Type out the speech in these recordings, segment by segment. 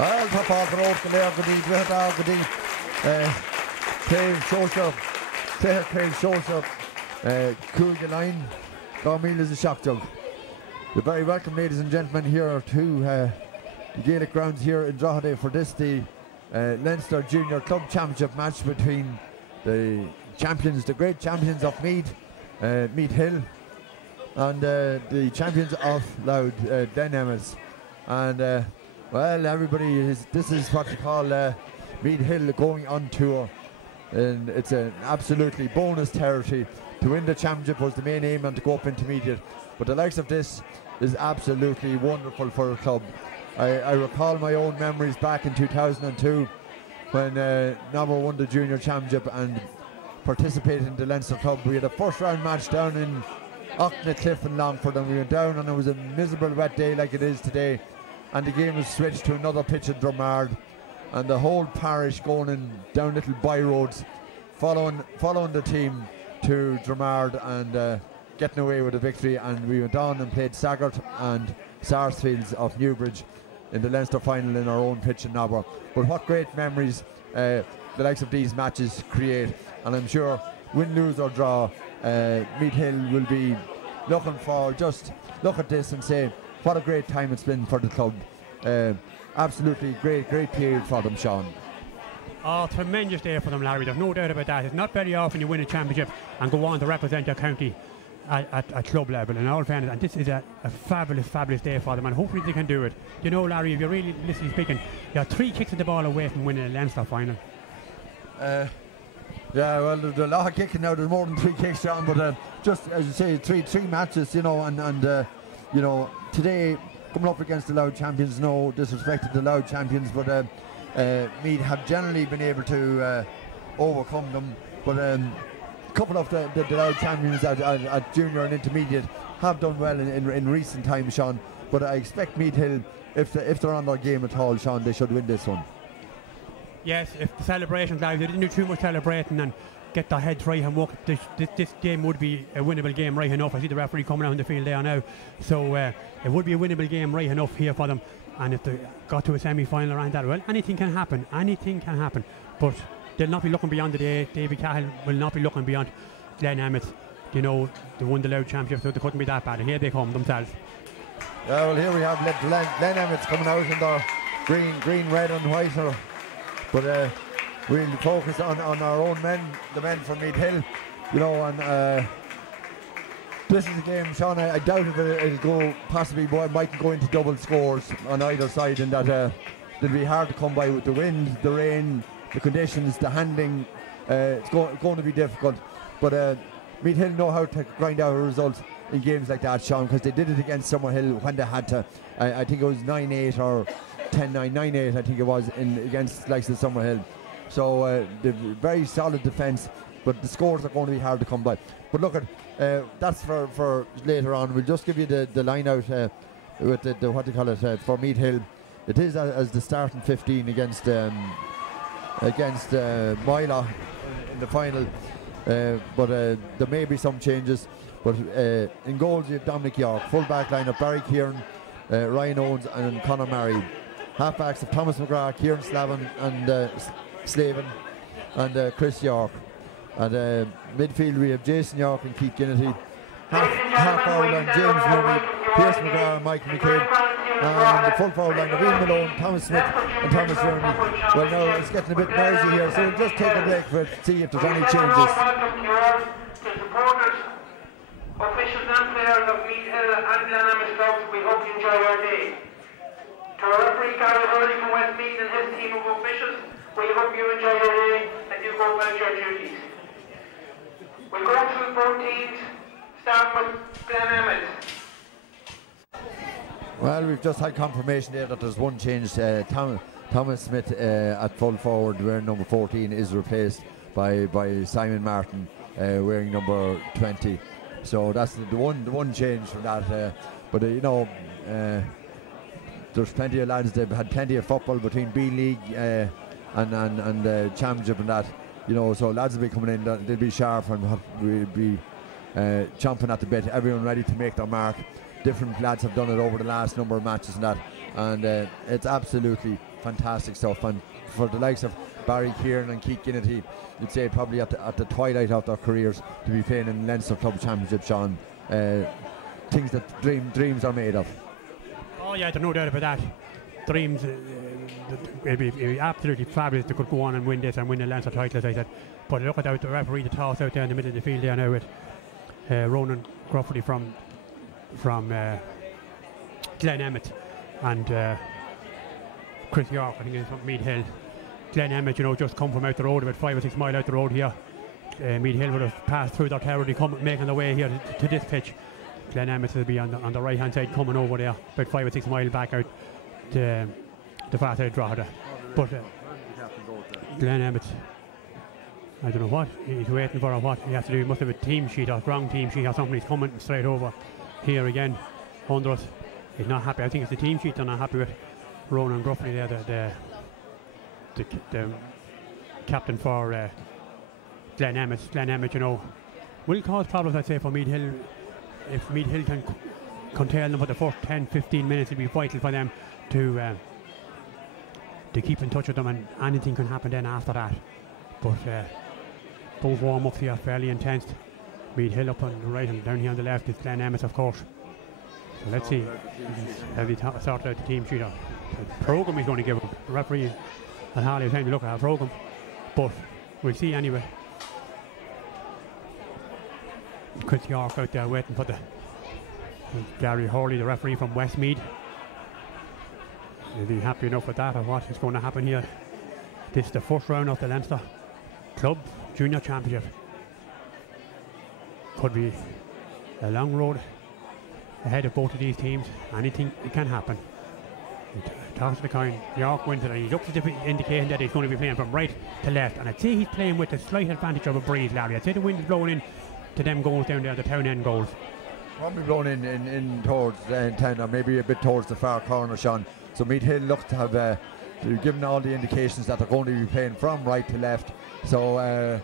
Well, top off the road, go there, go deep, go deep. Cave, social, Cave, social, cool Glen, Glen is a shock jug. You're very welcome, ladies and gentlemen, here to the Gaelic grounds here in Drogheda for this, the Leinster Junior Club Championship match between the champions, the great champions of Meath, Meath Hill, and the champions of Louth, Glen Emmets. And well, everybody this is what you call Meath Hill going on tour, and it's an absolutely bonus territory. To win the championship was the main aim and to go up intermediate, but the likes of this is absolutely wonderful for a club. I recall my own memories back in 2002 when Nobber won the junior championship and participated in the Leinster club. We had a first round match down in Cliff in Longford, and we went down and it was a miserable wet day like it is today, and the game was switched to another pitch in Dromard, and the whole parish going in down little by roads following the team to Dromard and getting away with a victory. And we went on and played Saggart and Sarsfields of Newbridge in the Leinster final in our own pitch in Nobber. But what great memories the likes of these matches create, and I'm sure win, lose or draw, Meath Hill will be looking for, just look at this and say what a great time it's been for the club. Absolutely great period for them, Sean. Oh, tremendous day for them, Larry, there's no doubt about that. It's not very often you win a championship and go on to represent your county at club level, in all fairness, and this is a fabulous day for them, and hopefully they can do it. You know, Larry, if you're really listening speaking, you're 3 kicks of the ball away from winning a Leinster final. Yeah, well, there's a lot of kicking now. There's more than 3 kicks, John, but just as you say, three matches, you know, and you know, today coming up against the Louth champions, no disrespect to the Louth champions, but Meath have generally been able to overcome them. But a couple of the Louth champions at junior and intermediate have done well in recent times, Sean. But I expect Meath Hill, if they're on their game at all, Sean, they should win this one. Yes, if the celebrations, Larry, they didn't do too much celebrating and get their heads right and walk, this game would be a winnable game right enough. I see the referee coming out in the field there now, so it would be a winnable game right enough here for them. And if they got to a semi-final around that, well, anything can happen, but they'll not be looking beyond the day. David Cahill will not be looking beyond Glen Emmets. You know, they won the Louth championship, so they couldn't be that bad, and here they come themselves. Yeah, well, here we have Glen Emmets coming out in their green, red and white, but we'll focus on our own men, the men from Meath Hill, you know, and this is a game, Sean, I doubt if it'll go, possibly might go into double scores on either side, and that it'll be hard to come by with the wind, the rain, the conditions, the handling. It's going to be difficult, but Meath Hill know how to grind out a result in games like that, Sean, because they did it against Summerhill when they had to. I think it was 9-8 or 10-9, 9-8 I think it was against likes of Summerhill. So the very solid defence, but the scores are going to be hard to come by. But look at that's for later on. We'll just give you the line out with the what do you call it for Meath Hill. It is as the starting 15 against Moyla in the final, but there may be some changes. But in goals you have Dominic York, full back line of Barry Kieran, Ryan Owens and Conor Murray. Halfbacks of Thomas McGrath, Kieran Slavin and Slavin and Chris York. And midfield we have Jason York and Keith Ginnity. Half forward line James Rooney, Pierce McGrath and Michael McCabe. And the full forward line of Ian Malone, Thomas Smith and Thomas Rooney. Well, now it's getting a bit noisy here, so we'll just take a break for it, see if there's any changes. Officials and players of Meath Hill and Glen Emmets clubs, we hope you enjoy your day. To our referee Gary Hurley from Westmeath and his team of officials, we hope you enjoy your day and you go about your duties. We'll go through both teams, starting with Glen Emmets. Well, we've just had confirmation there that there's one change. Thomas Smith at full forward wearing number 14 is replaced by Simon Martin wearing number 20. So that's the one change from that. But you know, there's plenty of lads. They've had plenty of football between B League and Championship and that. You know, so lads will be coming in. They'll be sharp and we'll be chomping at the bit. Everyone ready to make their mark. Different lads have done it over the last number of matches and that. and it's absolutely fantastic stuff. And for the likes of Barry Kieran and Keith Ginnity, you'd say probably at the twilight of their careers, to be playing in Leinster Club Championship, Sean, things that dreams are made of. Oh yeah, there's no doubt about that. Dreams, it'd be absolutely fabulous to could go on and win this and win the Leinster title, as I said. But look at the referee, the toss out there in the middle of the field there now with Ronan Gruffrey from Glen Emmets and Chris York, I think it's from Meath Hill. Glen Emmets, just come from out the road, about 5 or 6 miles out the road here. Meath Hill would have passed through their territory, making their way here to this pitch. Glen Emmets will be on the right hand side, coming over there, about 5 or 6 miles back out to the far side of Drogheda. But Glen Emmets, I don't know what he's waiting for or what he has to do. He must have a team sheet or ground team sheet or something. He's coming straight over here again under us. He's not happy. I think it's the team sheet they're not happy with. Ronan Gruffrey there, the captain for Glen Emmets. Glen Emmets, will cause problems, I'd say, for Meath Hill. If Meath Hill can contain them for the first 10-15 minutes, it'll be vital for them to keep in touch with them, and anything can happen then after that. But both warm-ups here fairly intense. Meath Hill up on the right and down here on the left is Glen Emmets, of course. So let's see how they sort out the team sheet. The programme he's going to give them. The referee and hardly have time to look at our programme, but we'll see anyway. Chris York out there waiting for Gary Hurley, the referee from Westmeath. Is he happy enough with that, or what is going to happen here? This is the first round of the Leinster Club Junior Championship. Could be a long road ahead of both of these teams. Anything can happen. Toss of the coin. York wins it, and he looks as if he's indicating that he's going to be playing from right to left. And I'd say he's playing with a slight advantage of a breeze, Larry. I'd say the wind is blowing in to them goals down there, the town end goals. Probably blown in towards the end, or maybe a bit towards the far corner, Sean. So Meath Hill look to have given all the indications that they're going to be playing from right to left. So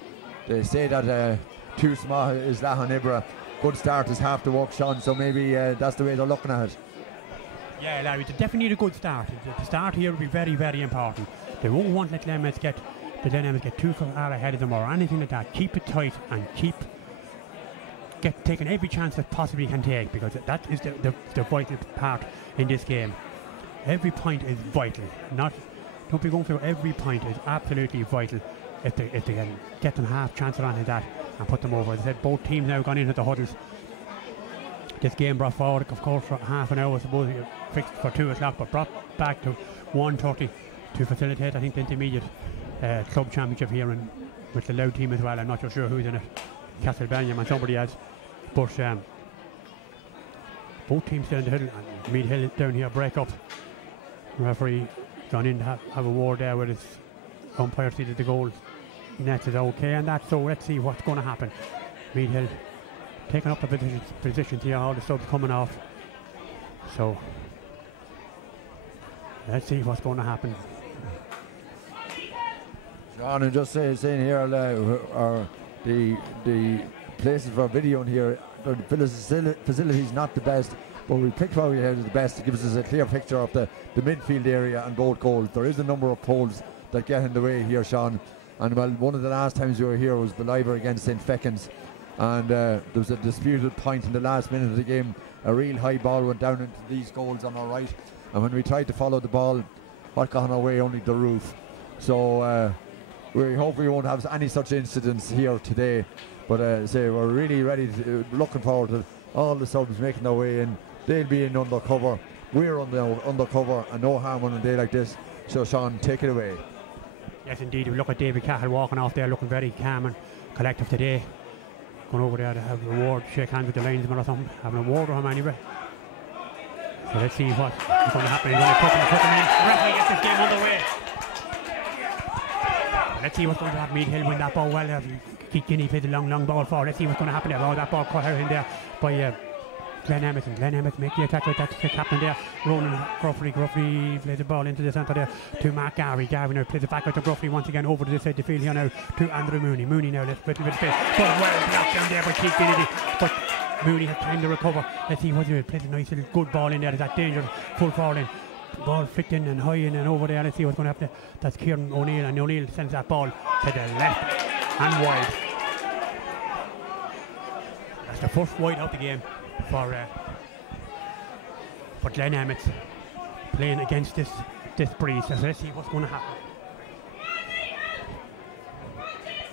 they say that too small is Lahan Ibra. Good start is half the work, Sean. So maybe that's the way they're looking at it. Yeah, Larry, they definitely need a good start. The start here will be very, very important. They won't want the Glen Emmets get too far ahead of them or anything like that. Keep it tight and keep taking every chance that possibly can take, because that is the vital part in this game. Every point is vital. Don't be going for every point is absolutely vital. If they can get them half chance on that and put them over. As I said, both teams now gone into the huddles. This game brought forward, of course, for half an hour, suppose fixed for 2 o'clock, but brought back to 1:30 to facilitate, I think, the intermediate club championship here, and with the Louth team as well. I'm not so sure who's in it. Castlebellingham and somebody else. But both teams still in the huddle, and Meath Hill down here break up. Referee gone in to have a word there with his umpire, see that the goal net is okay and that. So let's see what's going to happen. Meath Hill taking up the positions here, all the subs coming off. So let's see what's going to happen. John, and just saying here, the places for video in here, the facilities not the best, but we picked what we had as the best. It gives us a clear picture of the midfield area and both goals. There is a number of poles that get in the way here, Sean. And well, one of the last times we were here was the Liver against St. Feckin's, and there was a disputed point in the last minute of the game. A real high ball went down into these goals on our right, and when we tried to follow the ball, what got in our way? Only the roof. So we hope we won't have any such incidents here today. But we're really ready, looking forward to all the subs making their way in. They'll be in undercover. We're undercover, and no harm on a day like this. So Sean, take it away. Yes, indeed. We look at David Cahill walking off there, looking very calm and collective today. Going over there to have a reward, shake hands with the linesman or something, having a word with him anyway. So let's see what's going to happen. He's going to put him in. The referee gets this game underway. Let's see what's going to happen. Meath Hill win that ball well. Keith Guinea plays a long ball forward. Let's see what's going to happen there. Oh, that ball cut out in there by Glen Emmets. And Glen Emmets make the attack with that captain there. Ronan Gruffrey plays the ball into the centre there to Mark Gary. Gary now plays it back out to Gruffrey once again over to this side of the field here now to Andrew Mooney. Mooney now left with space. But well blocked down there by Keith Guinea. But Mooney has time to recover. Let's see what he plays a nice little good ball in there. There's that dangerous full forward in. ball flicked in and high in and over there. Let's see what's going to happen. That's Kieran O'Neill, and O'Neill sends that ball to the left and wide. That's the first wide of the game for Glen Emmets playing against this breeze. So let's see what's going to happen.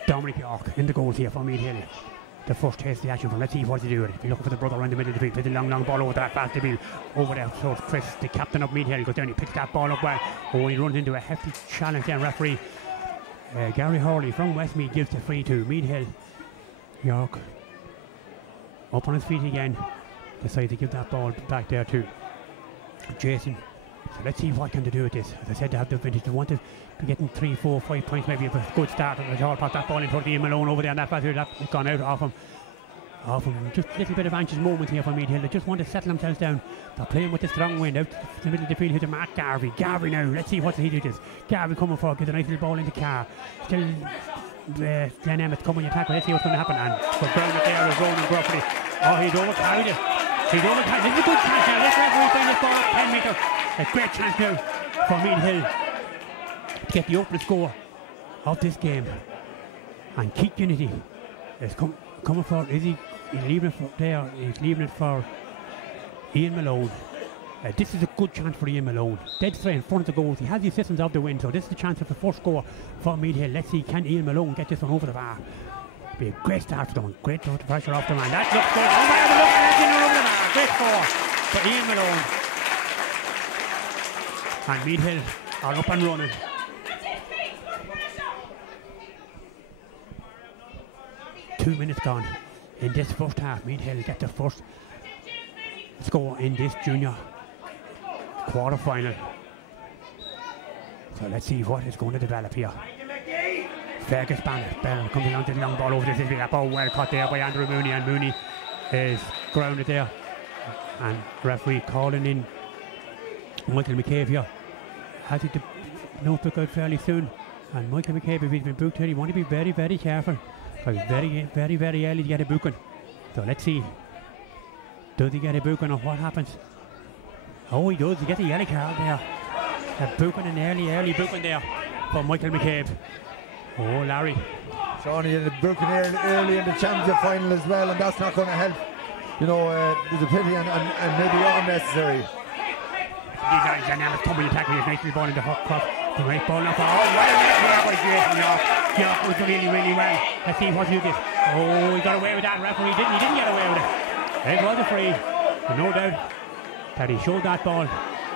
Dominic York in the goals here for Meath Hill. The first taste of the action from. Let's see what they do with it. Be looking for the brother around the middle of the field. Play the long ball over that fast to over there towards Chris, the captain of Meath Hill. He goes down, he picks that ball up well. Oh, he runs into a hefty challenge there. Referee Gary Hurley from Westmeath gives the free to Meath Hill. York up on his feet again. Decides to give that ball back there to Jason. So let's see what can they do with this. As I said, they have the advantage. They want to be getting 3, 4, 5 points, maybe a good start. And they all pass that ball in toward Ian Malone over there, and that's gone out off him. Just a little bit of anxious moment here for Meath Hill. They just want to settle themselves down. They're playing with the strong wind out the middle of the field here to Mark Garvey. Garvey now, let's see what he does. Garvey coming forward, gets a nice little ball into Carr. Still Glen Emmets coming to tackle. Let's see what's going to happen. And for Brown it there is Ronan Gruffrey. Oh, he'd overcarried it. This is a good chance now. Let's referee bring this ball up 10 metres. A great chance now for Meath Hill to get the opening score of this game. And Keith Unity is coming for, he's leaving it for there, he's leaving it for Ian Malone. This is a good chance for Ian Malone. Dead straight in front of the goals. He has the assistance of the win, so this is the chance of the first score for Meath Hill. Let's see, can Ian Malone get this one over the bar? Be a great start for them. Great pressure off the man. That looks good. Oh my God, over the bar. Great score for Ian Malone. And Meath Hill are up and running. Two minutes gone in this first half. Meath Hill get the first score in this junior quarter-final. So let's see what is going to develop here. Fergus Bell comes along to the long ball over this. That ball well caught there by Andrew Mooney, and Mooney is grounded there. And referee calling in Michael McCabe here. Has it to book out fairly soon. And Michael McCabe, if he's been booked here, you want to be very, very careful. Because very, very, very early to get a booking. So let's see. Does he get a booking or what happens? Oh, he does. He gets a yellow card there. A booking, an early booking there for Michael McCabe. Oh, Larry. Sean, he had a booking early in the championship final as well, and that's not going to help. You know, there's a pity and maybe unnecessary. These dynamics coming to tackle. He's nicely ball in the hot cross. The right ball up. Oh, what a net there by Jason York. York was really, really well. Let's see what he did. Oh, he got away with that. Referee didn't. He didn't get away with it. It was a free. And no doubt that he showed that ball.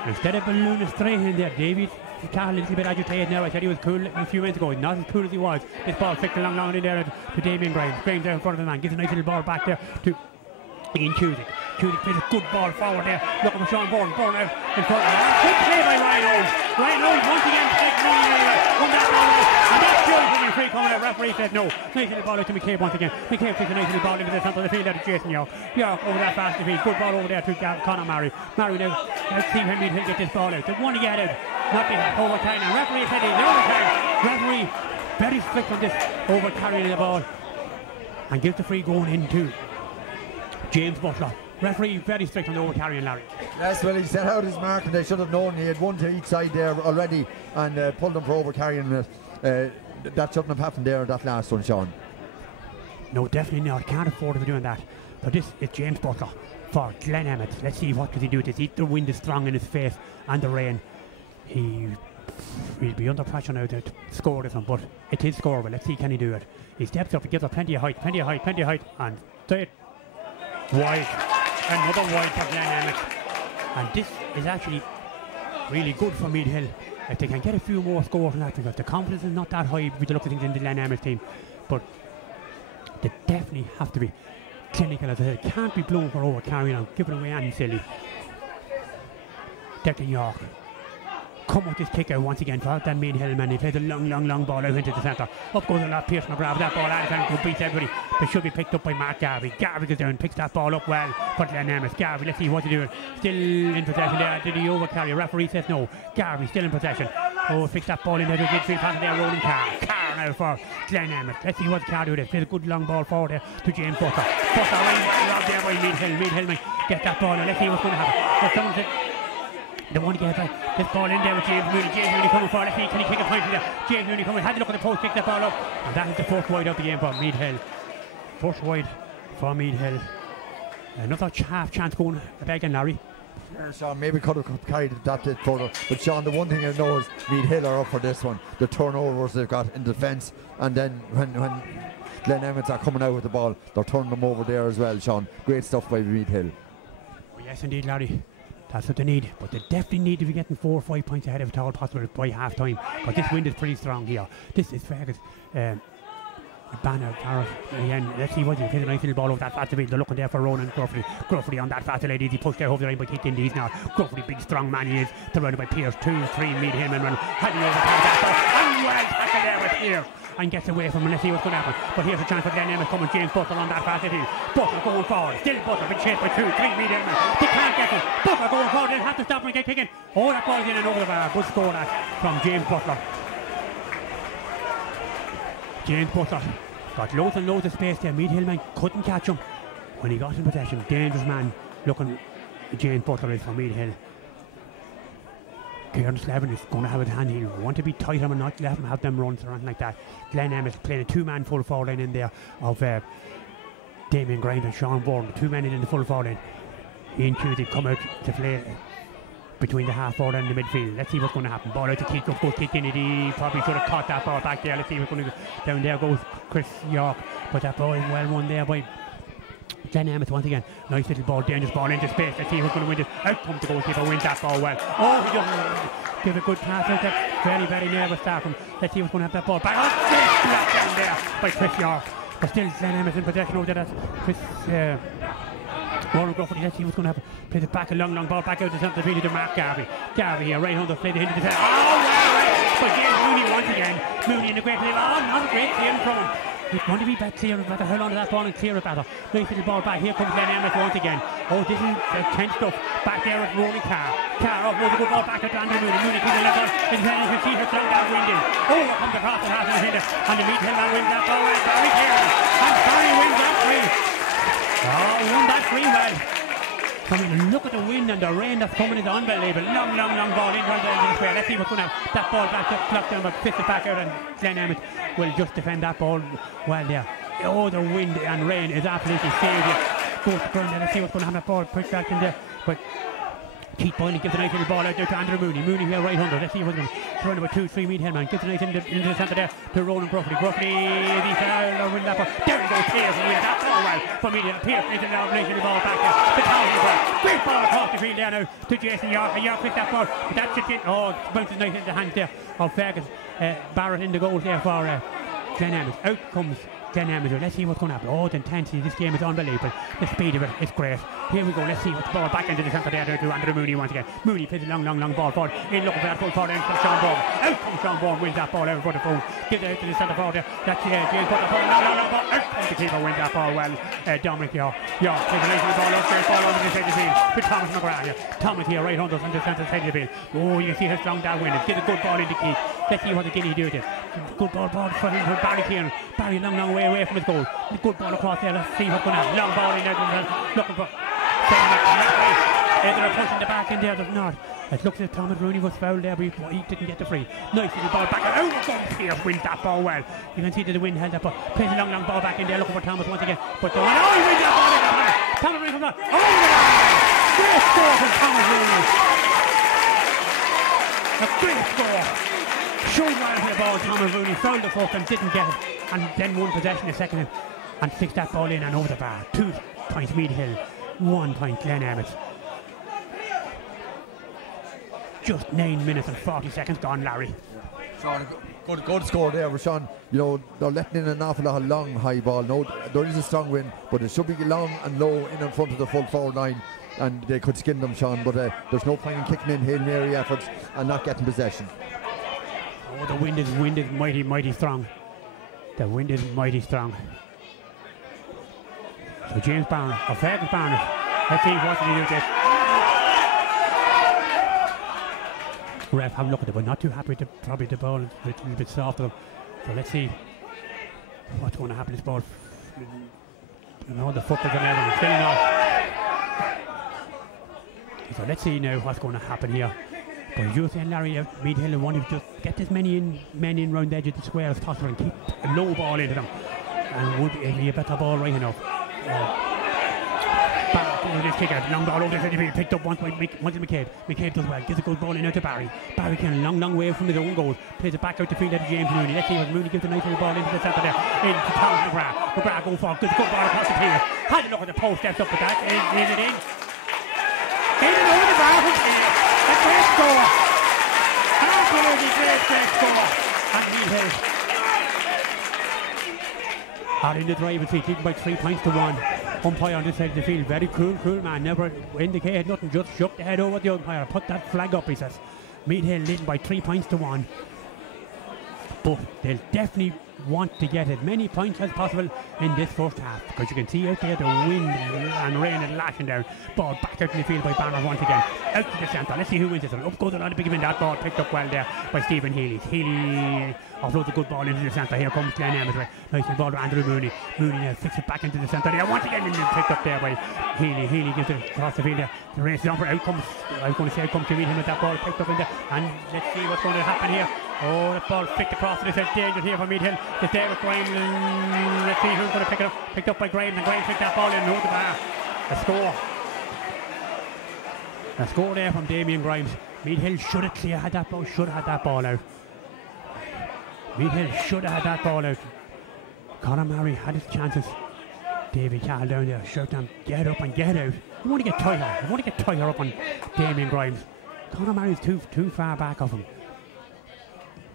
Instead of ballooning straight in there, Davies a little bit agitated now. I said he was cool a few minutes ago. Not as cool as he was. This ball flicked along in there to Damien Grimes. Grimes there in front of the man. Gives a nice little ball back there to Ian Cusick. Cusick plays a good ball forward there. Looking for Sean Bourne. Bourne out in front of him. Good play by Ryan Owens. Ryan Owens once again takes really, really well. Won that ball out. And that's Cusick free coming out. Referee said no. Nice little ball out to McCabe once again. McCabe takes a nice little ball into the centre of the field out to Jason York. York over that fast field. Good ball over there to Conor Murray. Murray now. Let's see when he'll get this ball out. They want to get out. Not the overtime. And referee said he's overtime. Referee very strict on this over carrying the ball. And gives the free going into James Butler. Referee very strict on the over carrying, Larry. Yes, well, he set out his mark and they should have known he had one to each side there already and pulled them for over carrying. That shouldn't have happened there, that last one, Sean. No, definitely not. Can't afford to be doing that. But this is James Butler for Glen Emmets. Let's see what does he do with this. The wind is strong in his face and the rain. He'll be under pressure now to score this one, but it is scoreable. Let's see, can he do it. He steps up, he gives up plenty of height, and straight wide. Another wide for Glen Emmets. And this is actually really good for Meath Hill. If they can get a few more scores on that, because the confidence is not that high with the look of things in the Glen Emmets team. But they definitely have to be clinical, as I said. Can't be blown for over carrying on, giving away any silly. Declan York. Come with this kick out once again for that Meath Hill man. He plays a long ball out into the centre. Up goes a lot. Pearson McGrath. That ball out and beats everybody. But should be picked up by Mark Garvey. Garvey goes down, picks that ball up well for Glen Emmets. Garvey, let's see what he's doing. Still in possession there. Did he overcarry? Referee says no. Garvey still in possession. Oh, picks that ball in there to midfield pass there. Rolling Carr now for Glen Emmets. Let's see what Carr do this. Plays a good long ball forward there to James Butler. Butler right there by Meath Hill. Meath Hill may get that ball. Let's see what's going to happen. They want to get this ball in there with James Mooney. James Mooney coming forward. Let's see, can he kick a point from there? James Mooney coming. Had to look at the post, kick that ball up. And that is the first wide of the game for Meath Hill. First wide for Meath Hill. Another half chance going again, Larry. Yeah, Sean, maybe could have carried that bit further. But Sean, the one thing I know is Meath Hill are up for this one. The turnovers they've got in defence, and then when Glen Emmets are coming out with the ball, they're turning them over there as well, Sean. Great stuff by Meath Hill. Oh, yes, indeed, Larry. That's what they need. But they definitely need to be getting 4 or 5 points ahead if at all possible by half time. But this wind is pretty strong here. This is Fergus. Banner, Gareth, again, let's see what he plays a nice little ball over that fast field. They're looking there for Ronan Gruffrey. Gruffrey on that fast lady. He pushed there over the line by kicked in these now. Gruffrey, big strong man he is. Surrounded by Pierce. 2, 3, meet him and run. Heading over that. And well tackled there with Pierce. And gets away from him. Let's see what's going to happen. But here's a chance for Glen Emmets coming. James Butler on that fast field. Butler going forward. Still Butler been chased by 2, 3, meet him. He can't get him. Butler going forward. They'll have to stop him and get kicking. Oh, that ball's in and over the bar. Good score that from James Butler. James Butler got loads and loads of space there. Meath Hill man couldn't catch him when he got in possession. Dangerous man looking. James Butler is for Meath Hill. Kieran Slevin is going to have his hand. He'll want to be tight on him and not let him have them runs or anything like that. Glen Emmets playing a 2-man full forward line in there of Damien Grimes and Sean Bourne. 2 men in the full forward line. Ian Cusick come out to play between the half forward and the midfield. Let's see what's going to happen. Ball out to Keith, goes kick in it. He probably should have caught that ball back there. Let's see what's going to go. Down there goes Chris York, but that ball is well won there by Glen Emmets once again. Nice little ball, dangerous ball into space. Let's see who's going to win this. Out comes the goalkeeper, wins that ball well. Oh, he doesn't give a good pass out there. Very, very nervous start from. Let's see what's going to have that ball back. Oh, slapped down there by Chris York. But still Glen Emmets in possession over there. That's Chris Warren Gruffrey. Let's see what's going to happen. Plays it back, a long ball back out to something really to Mark Garvey. Garvey here, right on the play, the hit to the head. Oh, right. But James Mooney once again. Mooney in the great play. Oh, not a great clearing from him. He's going to be back clear, better hold on to that ball and clear it better. Nice little ball back. Here comes Glen Emmets once again. Oh, this is tense stuff. Back there at Rory Carr. Carr off, a good ball back to Andrew Mooney. Mooney keeps the left on. You can see her thrown down wind in. Oh, it comes across the half of the hinder. And the Meath Hill man wins that ball. Barry clear. And Barry wins that free. Oh, won that free well. Look at the wind and the rain that's coming is unbelievable. Long ball in front of the square. Let's see what's going to happen. That ball back up, blocked down, but fits it back out, and Glen Emmets will just defend that ball well there. Oh, the wind and rain is absolutely saved here. Goes to ground there. Let's see what's going to happen. That ball pushed back in there. But Keith Boylan gives a nice little ball out there to Andrew Mooney. Mooney here right under. Let's see what's going to happen. Number 2, 3, Meath Hill man. Gives a nice into the centre there to Ronan Gruffrey. Gruffrey, the foul, win that ball. There he goes, Pierce, and wins that ball well for Meath Hill. Pierce into the ball back there. The Town ball. Great ball across the field there now to Jason York. And York picks that ball. But that's it. Oh, bounces nice into the hands there of Fergus. Barrett in the goal there for Glen Emmets. Out comes Glen Emmets. Let's see what's going to happen. Oh, the intensity. This game is unbelievable. The speed of it is great. Here we go. Let's see what's the ball back into the centre there to Andrew Mooney once again. Mooney plays a long ball forward. In looking for that full forward end from Sean Bourne. Out comes Sean Bourne. Wins that ball out for the phone. Gives it out to the centre forward there. That's James Butler. Long ball. Out comes the keeper. Wins that ball well. Dominic York. York plays a nice little ball. Straight ball over the side of the field. With Thomas McGrath here. Thomas here right under from the centre side of the field. Oh, you can see how strong that wind is. Gives a good ball into Keith. Let's see what the Guinea do with it. Good ball for him, for Barry Kieran. Barry long way away from his goal. Good ball across there. Let's see what's going to happen. Long ball in there. Looking for. Is there a push in the back in there? There's not. It looks as if Thomas Rooney was fouled there, but he didn't get the free. Nice little ball back. Oh, Pierce wins that ball well. You can see that the wind held that ball. Plays a long ball back in there, looking for Thomas once again. But the one, oh, he wins that ball again. Thomas Rooney comes on. Oh, great score from Thomas Rooney. A great score. Showed well for the ball. Thomas Rooney fouled the fuck and didn't get it. And then won possession a second and fixed that ball in and over the bar. 2 points Meath Hill. 1 point Glen Emmets. Just 9 minutes and 40 seconds gone, Larry. Sean, good score there, Sean. You know, they're letting in an awful lot of long high ball. No, there is a strong wind, but it should be long and low in front of the full forward line, and they could skin them, Sean. But there's no point in kicking in Hail Mary efforts and not getting possession. Oh, the wind is mighty strong. The wind is mighty strong. So James Barnes, or Fergus Barnes, let's see what he do with this. Ref have a look at it, but not too happy with probably the ball. It's a little bit soft of them. So let's see what's going to happen to this ball. You know, the foot is on everything. Still not. So let's see now what's going to happen here. But you saying, Larry, Meath Hill want to just get as many men in round the edge of the square as possible and keep a low ball into them. And would be a better ball right enough. Back over this kicker, long ball over the field, picked up once by McCabe. McCabe does well, gives a good ball in out to Barry. Barry can long way from his own goal, plays it back out the field to James Mooney. Let's see what Mooney gives a nice little ball into the centre there, into Thomas McGrath. McGrath going for a good ball across the field. Had a look at the post, steps up with that, is it in? Is it over the bar from here? A great score! Absolutely great score! And Meath Hill are in the driving seat, leading by 3 points to 1. Umpire on this side of the field, very cool man, never indicated nothing, just shook the head over the umpire, put that flag up, he says. Meath Hill leading by 3 points to 1. But they'll definitely want to get as many points as possible in this first half, because you can see out there the wind and rain and lashing down. Ball back out in the field by Barnard once again, out to the centre. Let's see who wins this one. Up goes a lot of big event. That ball picked up well there by Stephen Healy. Healy offloads a good ball into the centre. Here comes Glen Emmets. Nice ball to Andrew Mooney. Mooney now flicks it back into the centre there once again, and picked up there by Healy. Healy gives it across the field there. The race is on for outcomes. I was going to say outcomes to meet him with that ball picked up in there, and let's see what's going to happen here. Oh, that ball flicked across to the side. Danger here for Meath Hill. It's there with Graham. Let's see who's going to pick it up. Picked up by Graham, and Graham picked that ball in. Hold the bar. A score. A score there from Damien Grimes. Meath Hill should have had that ball. Should have had that ball out. Meath Hill should have had that ball out. Conor Murray had his chances. Davy Cahill down there. Shout them, get up and get out. You want to get tighter. You want to get tighter up on Damien Grimes. Conor Murray's too far back of him.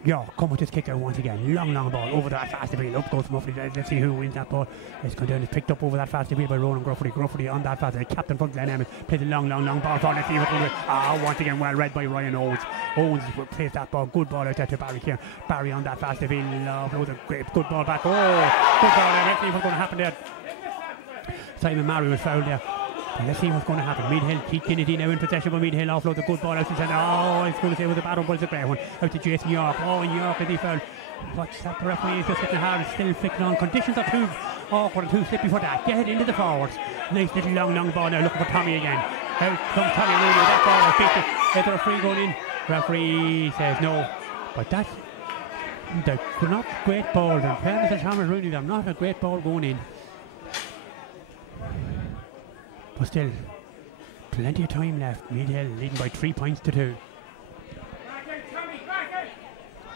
Yeah, come with this kick out once again. Long ball over that fast field. Up goes Muffley. Let's see who wins that ball. It's gone down. It's picked up over that fast field by Ronan Gruffrey. Gruffrey on that fast field. Captain from Glen Emmets plays a long ball for. Let's see what's going to once again well read by Ryan Owens. Owens plays that ball. Good ball out there to Barry here. Barry on that fast field. Blows a great good ball back. Oh, good ball there. Let's see what's going to happen there. Simon Murray was fouled there. And let's see what's going to happen. Meath Hill, Keith Kennedy now in possession, but Meath Hill offloads a good ball out to the centre. Oh, it's going to say with a bad one, but it's a great one. Out to Jason York. Oh, and York is he fouled. Watch that, the referee is just hitting hard, still flicking on. Conditions are too awkward and too slippy for that. Get it into the forwards. Nice little long ball now, looking for Tommy again. Out comes Tommy Rooney, that ball is 50. Is there a free going in? Referee says no. But that's not great ball. In fairness to Thomas Rooney, they're not a great ball going in. But still, plenty of time left. Meath Hill leading by 3 points to 2.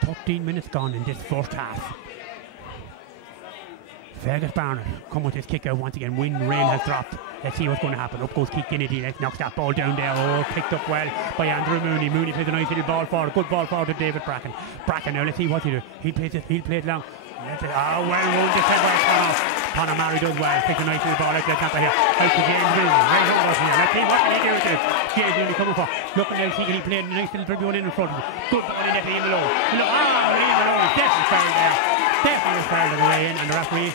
13 minutes gone in this first half. Fergus Barnard come with his kick out once again. Rain has dropped. Let's see what's going to happen. Up goes Keith Kennedy. Let's knock that ball down there. Oh, picked up well by Andrew Mooney. Mooney plays a nice little ball forward. Good ball forward to David Bracken. Bracken now, let's see what he do. He'll play it long. Well run this time by Conor Murray does well. Picks a nice little ball out there. Here. Out to James Mooney. Right over here. Let's see what can he do with this. James Mooney coming for. Looking now, see can he play a nice little dribble in front of him. Good ball in there to Ian Malone. Ian Malone definitely fouled there. Definitely fouled on the way in, and the referee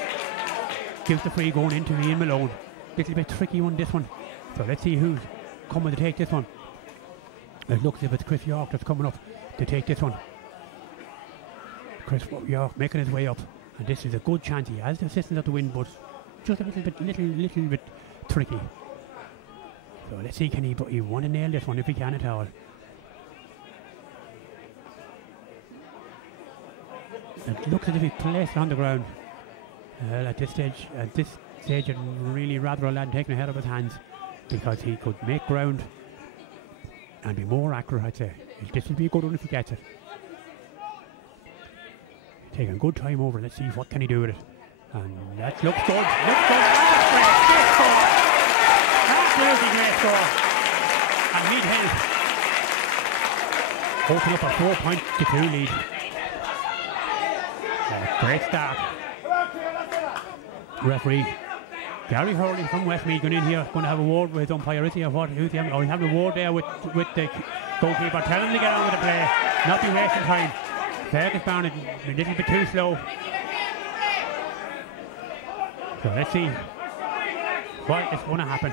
gives the free going into Ian Malone. Little bit tricky one, this one. So let's see who's coming to take this one. It looks as if it's Chris York that's coming up to take this one. Chris York making his way up, and this is a good chance. He has the assistance of the win, but just a little bit tricky. So let's see, can he want to nail this one if he can at all. It looks as if he's placed on the ground. Well, at this stage, I'd really rather a lad taking ahead of his hands, because he could make ground and be more accurate, I'd say. This will be a good one if he gets it. Taking good time over. Let's see what can he do with it. And that looks good. Looks good. Great score. Absolutely great score. And Meath Hill open up a 4 point to 2 lead. Great start. Referee Gary Hurley from Westmeath going in here, going to have a word with his umpire. Is he or what? Who's he having? Oh, he's having a word there with the goalkeeper. Tell him to get on with the play, not be wasting time. Fergus Barnett a little bit too slow. So let's see what is going to happen.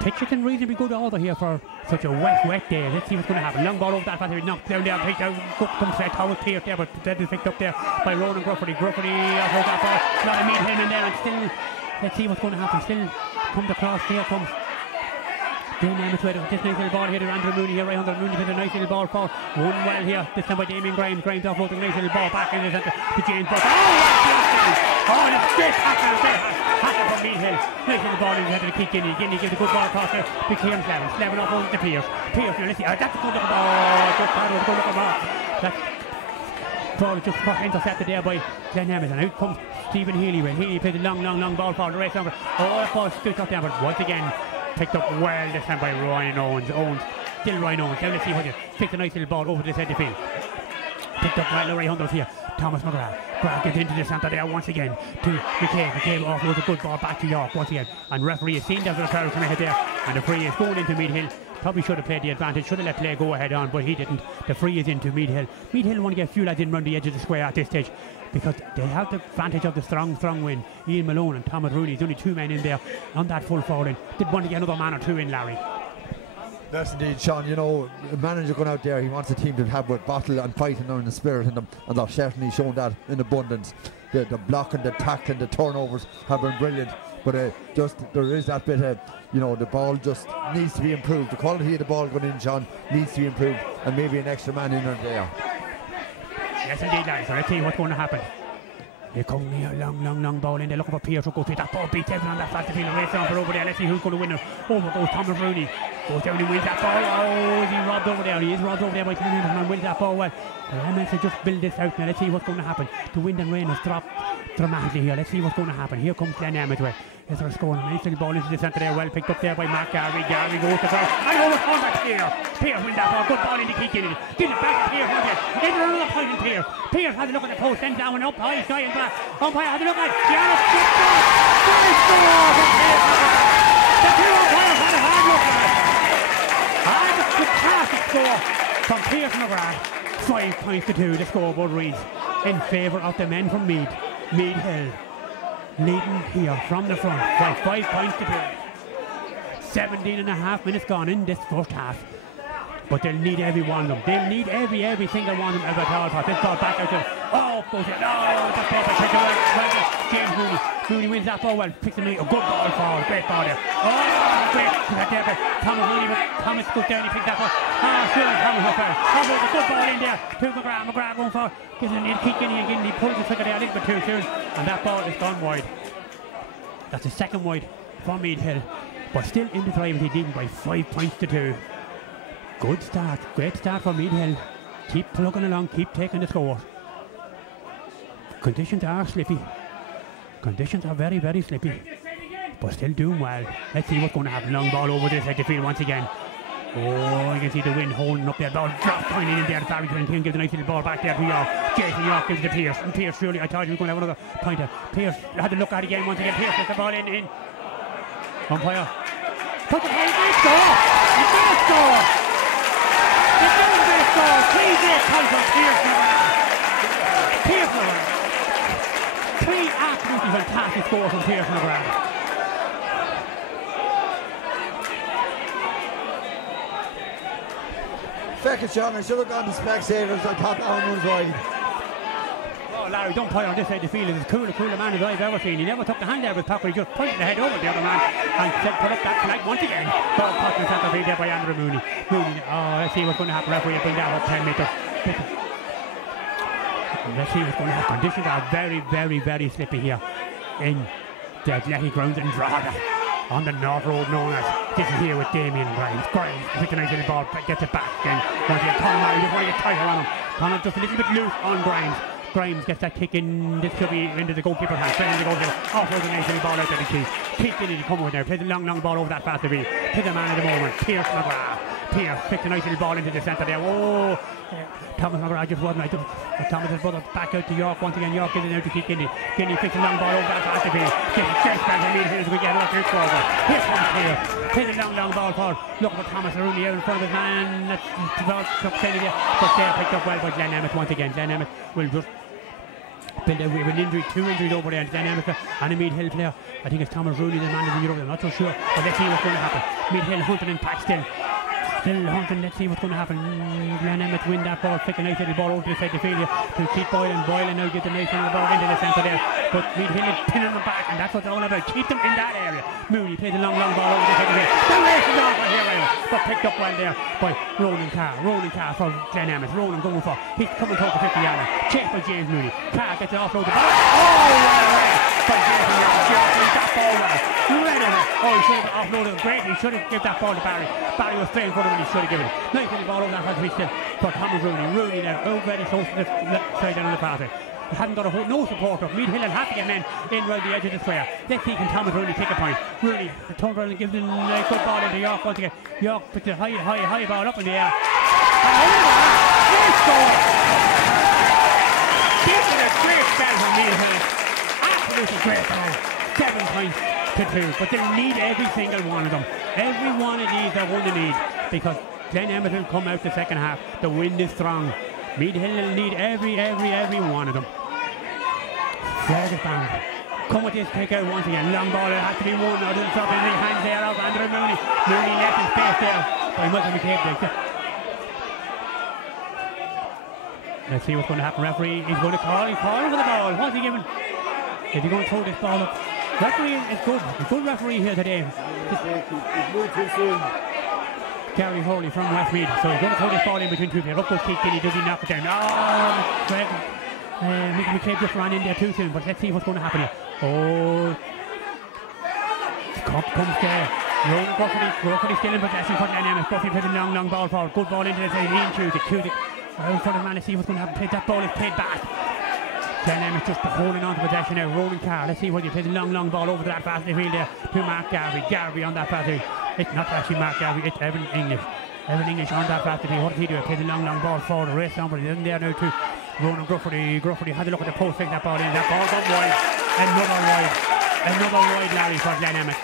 Pitch is in reasonably good order here for such a wet day. Let's see what's going to happen. Long ball over that path. Knocked down there. Picked out. Comes back. Howard Pierce there, but that is picked up there by Ronan Gruffrey. Gruffrey holds that ball. Not a Meath Hill in there, and still let's see what's going to happen. Still comes across. Here comes Glen Emmets with this nice little ball here to Andrew Mooney here, right under Mooney with a nice little ball for one well here. This time by Damien Grimes. Grimes offloading a nice little ball back in the centre to James Buck. Oh, and it's great tackle from Meath Hill. Nice little ball in the head of the kick. Guinea gives a good ball across there to Kieran Slevin. Slevin off over to Pierce. Pierce, now let's see. That's a good looking ball. Good looking ball. That ball just intercepted there by Glen Emmets, and out comes Stephen Healy. Healy plays a long ball for the race number. Oh, that ball scoots up there, but once again picked up well this time by Ryan Owens. Still Ryan Owens. Now let's see what he picked a nice little ball over this head of the field. Picked up right right hundreds here. Thomas McGrath. McGrath gets into the centre there once again to McCabe. McCabe offloads a good ball back to York once again. And referee has seen that the crowd coming ahead there. And the free is going into Meath Hill. Probably should have played the advantage, should have let play go ahead on, but he didn't. The free is into Meath Hill. Meath Hill want to get a few lads in round the edge of the square at this stage because they have the advantage of the strong win. Ian Malone and Thomas Rooney, there's only two men in there on that full forward line. Did want to get another man or two in, Larry. Yes, indeed, Sean. You know, the manager going out there, he wants the team to have with battle and fighting and the spirit in them, and they've certainly shown that in abundance. The blocking, the tackling, the turnovers have been brilliant. But just there is that bit of, you know, the ball just needs to be improved. The quality of the ball going in, Sean, needs to be improved, and maybe an extra man in or there. Yes, indeed, Larry. So let's see what's going to happen. Here comes a long ball in there, looking for Pierce to go through that ball, beats everyone on that fast field, race on for over there. Let's see who's going to win it. Over goes Thomas Rooney, goes down and wins that ball. Oh, is he robbed over there? He is robbed over there by Glen Emmets, and wins that ball well. Emmets has just build this out now. Let's see what's going to happen. The wind and rain has dropped dramatically here. Let's see what's going to happen. Here comes Glen Emmets. Is there a score? A nice little ball into the centre there, well picked up there by Mark Garvey. Garvey goes to ball. And over back Pierce. Pierce wins that ball. Good ball in the kick in it. Gives it back to Pierce once again. Is there another point in Pierce? Pierce has a look at the post, then down and up high, sky and back. Umpire has a look at Giannis. Good score from Pierce. The two umpires had a hard look at it. And it's a classic score from Pierce McGrath. 5 points to 2. The scoreboard reads in favour of the men from Meath. Meath Hill leading here from the front by 5 points to 2. 17.5 minutes gone in this first half. But they'll need every one of them. They'll need every single one of them as a tall pot. This ball back out to them. Oh, goes in. Oh, the ball back to James Mooney. Mooney wins that ball well. Picks him a good ball forward. Great ball there. Oh, great. Thomas Mooney, but Thomas goes down. He picks that ball. Still Thomas up there. Oh, there's a good ball in there to McGrath. McGrath going for. Gives him a kick in again. He pulls the trigger there a little bit too soon. And that ball is gone wide. That's the second wide for Meath Hill. But still in the drive, he's leading by 5 points to 2. Good start, great start for Meath Hill. Keep plugging along, keep taking the score. Conditions are slippy. Conditions are very, very slippy. But still doing well. Let's see what's going to happen. Long ball over this side of the field once again. Oh, you can see the wind holding up there. Ball dropped pointing in there. Barrington King gives a nice little ball back there to York. Jason York gives it to Pierce. And Pierce surely, I thought he was going to have another pointer. Pierce had to look at it again once again. Pierce gets the ball in. Umpire. Put the ball in. Score! He did score! Please get points from Pierce McGrath. Pierce McGrath. 3 absolutely fantastic scores from Pierce McGrath. Feck it, Sean. I should have gone to Specsavers. I thought that one was wide. Oh, Larry, don't play on this side of the field. It's as cool a man as I've ever seen. He never took the hand out of his pocket. He just pointed the head over the other man and put up that flag once again. Ball caught in the centre field there by Andrew Mooney. Let's see what's going to happen. Referee bring that up 10 metres. Let's see what's going to happen. Conditions are very, very, very slippy here in the athletic grounds in Drogheda on the North Road known as. This is here with Damien Grimes. Grimes picks a nice little ball, gets it back. Then once again, Conor, you just want to get tighter on him. Conor just a little bit loose on Grimes. Grimes gets that kick in. This could be into the goalkeeper's hand. Straight into the goalkeeper. Off with the nice little ball out there to key. Kick in and he come over there. Plays a long ball over that fast to be. To the man at the moment. Pierce McGrath. Pierce picks a nice little ball into the centre there. Oh, Thomas McGrath just wasn't. Thomas has brought it back out to York once again. York gives it out to kick Kinney. Kinney picks a long ball over that fast to be. Gets a chest back and Meath as we get up here forward. Here comes Pierce. Plays a long ball forward. Looking for Thomas Rooney out in front of his man. That's up Kennedy. But they're picked up well by Glen Emmets once again. Glen Emmets will just we have an injury, 2 injuries over there, and Glen Emmets and a Meath Hill player. I think it's Thomas Rooney, the man in Europe. I'm not so sure, but let's see what's going to happen. Meath Hill hunting in pack still. Still hunting, let's see what's going to happen. Glen Emmets win that ball, flick a nice little ball over to the side of the field here to keep Boylan. Boylan now get the nice little ball into the centre there. But Meath Hill is pinning them back, and that's what it's all about. Keep them in that area. Mooney plays a long ball over the side of the field. The race is off here now, but picked up well there by Ronan Carr. Ronan Carr for Glen Emmets. Ronan going for. He's coming towards the 50-yarder. Chased by James Mooney. Carr gets it offload the ball. Oh, well away by James Mooney. That ball well. Right over. Oh, he should have offloaded it great. He should have given that ball to Barry. Barry was straight in front of him and he should have given it. Nice little ball over that front still for Thomas Rooney. Rooney there, very close to the left side down on the pathway. He hadn't got no support up. Meath Hill had to get men in round the edge of the square. Let's see, can Thomas Rooney take a point. Rooney turns around and gives him a good ball into York once again. York puts a high ball up in the air. And over that, great score! This is a great spell from Meath Hill. Absolutely great ball. 7 points to 2, but they need every single one of them. Every one of these are going to need, because Glen Emmets will come out the second half. The wind is strong. Meath Hill will need every one of them. Flag is down. Come with this kick out once again. Long ball, it has to be won. Out of the top in the hands there of Andrew Mooney. Mooney left in space there by Michael McCabe. Let's see what's going to happen. Referee is going to call. He's calling for the ball. What's he giving? Is he going to throw this ball up? Referee is good. A good referee here today. Gary Hurley from Westmeath. So he's going to throw this ball in between two players. Up goes Keith Kinney. Does he knock it down? Michael McCabe just ran in there too soon. But let's see what's going to happen here. Oh. Cup comes there. Ronan Grufford still in possession for Glen Emmets. Grufford plays a long ball forward. Good ball into the side. Ian Cusick. Around front of man to see what's going to happen. That ball is played back. Glen Emmets just holding on to possession now. Ronan Carr. Let's see what he plays a long ball over to that fast field there to Mark Garvey. Garvey on that fast field. It's not actually Mark Garvey, it's Evan English. Evan English on that fast field. What does he do? He plays a long ball forward. A race somebody isn't there now too. Ronan Grufford had a look at the post, take that ball in. That ball got wide. Another wide, Larry, for Glen Emmets.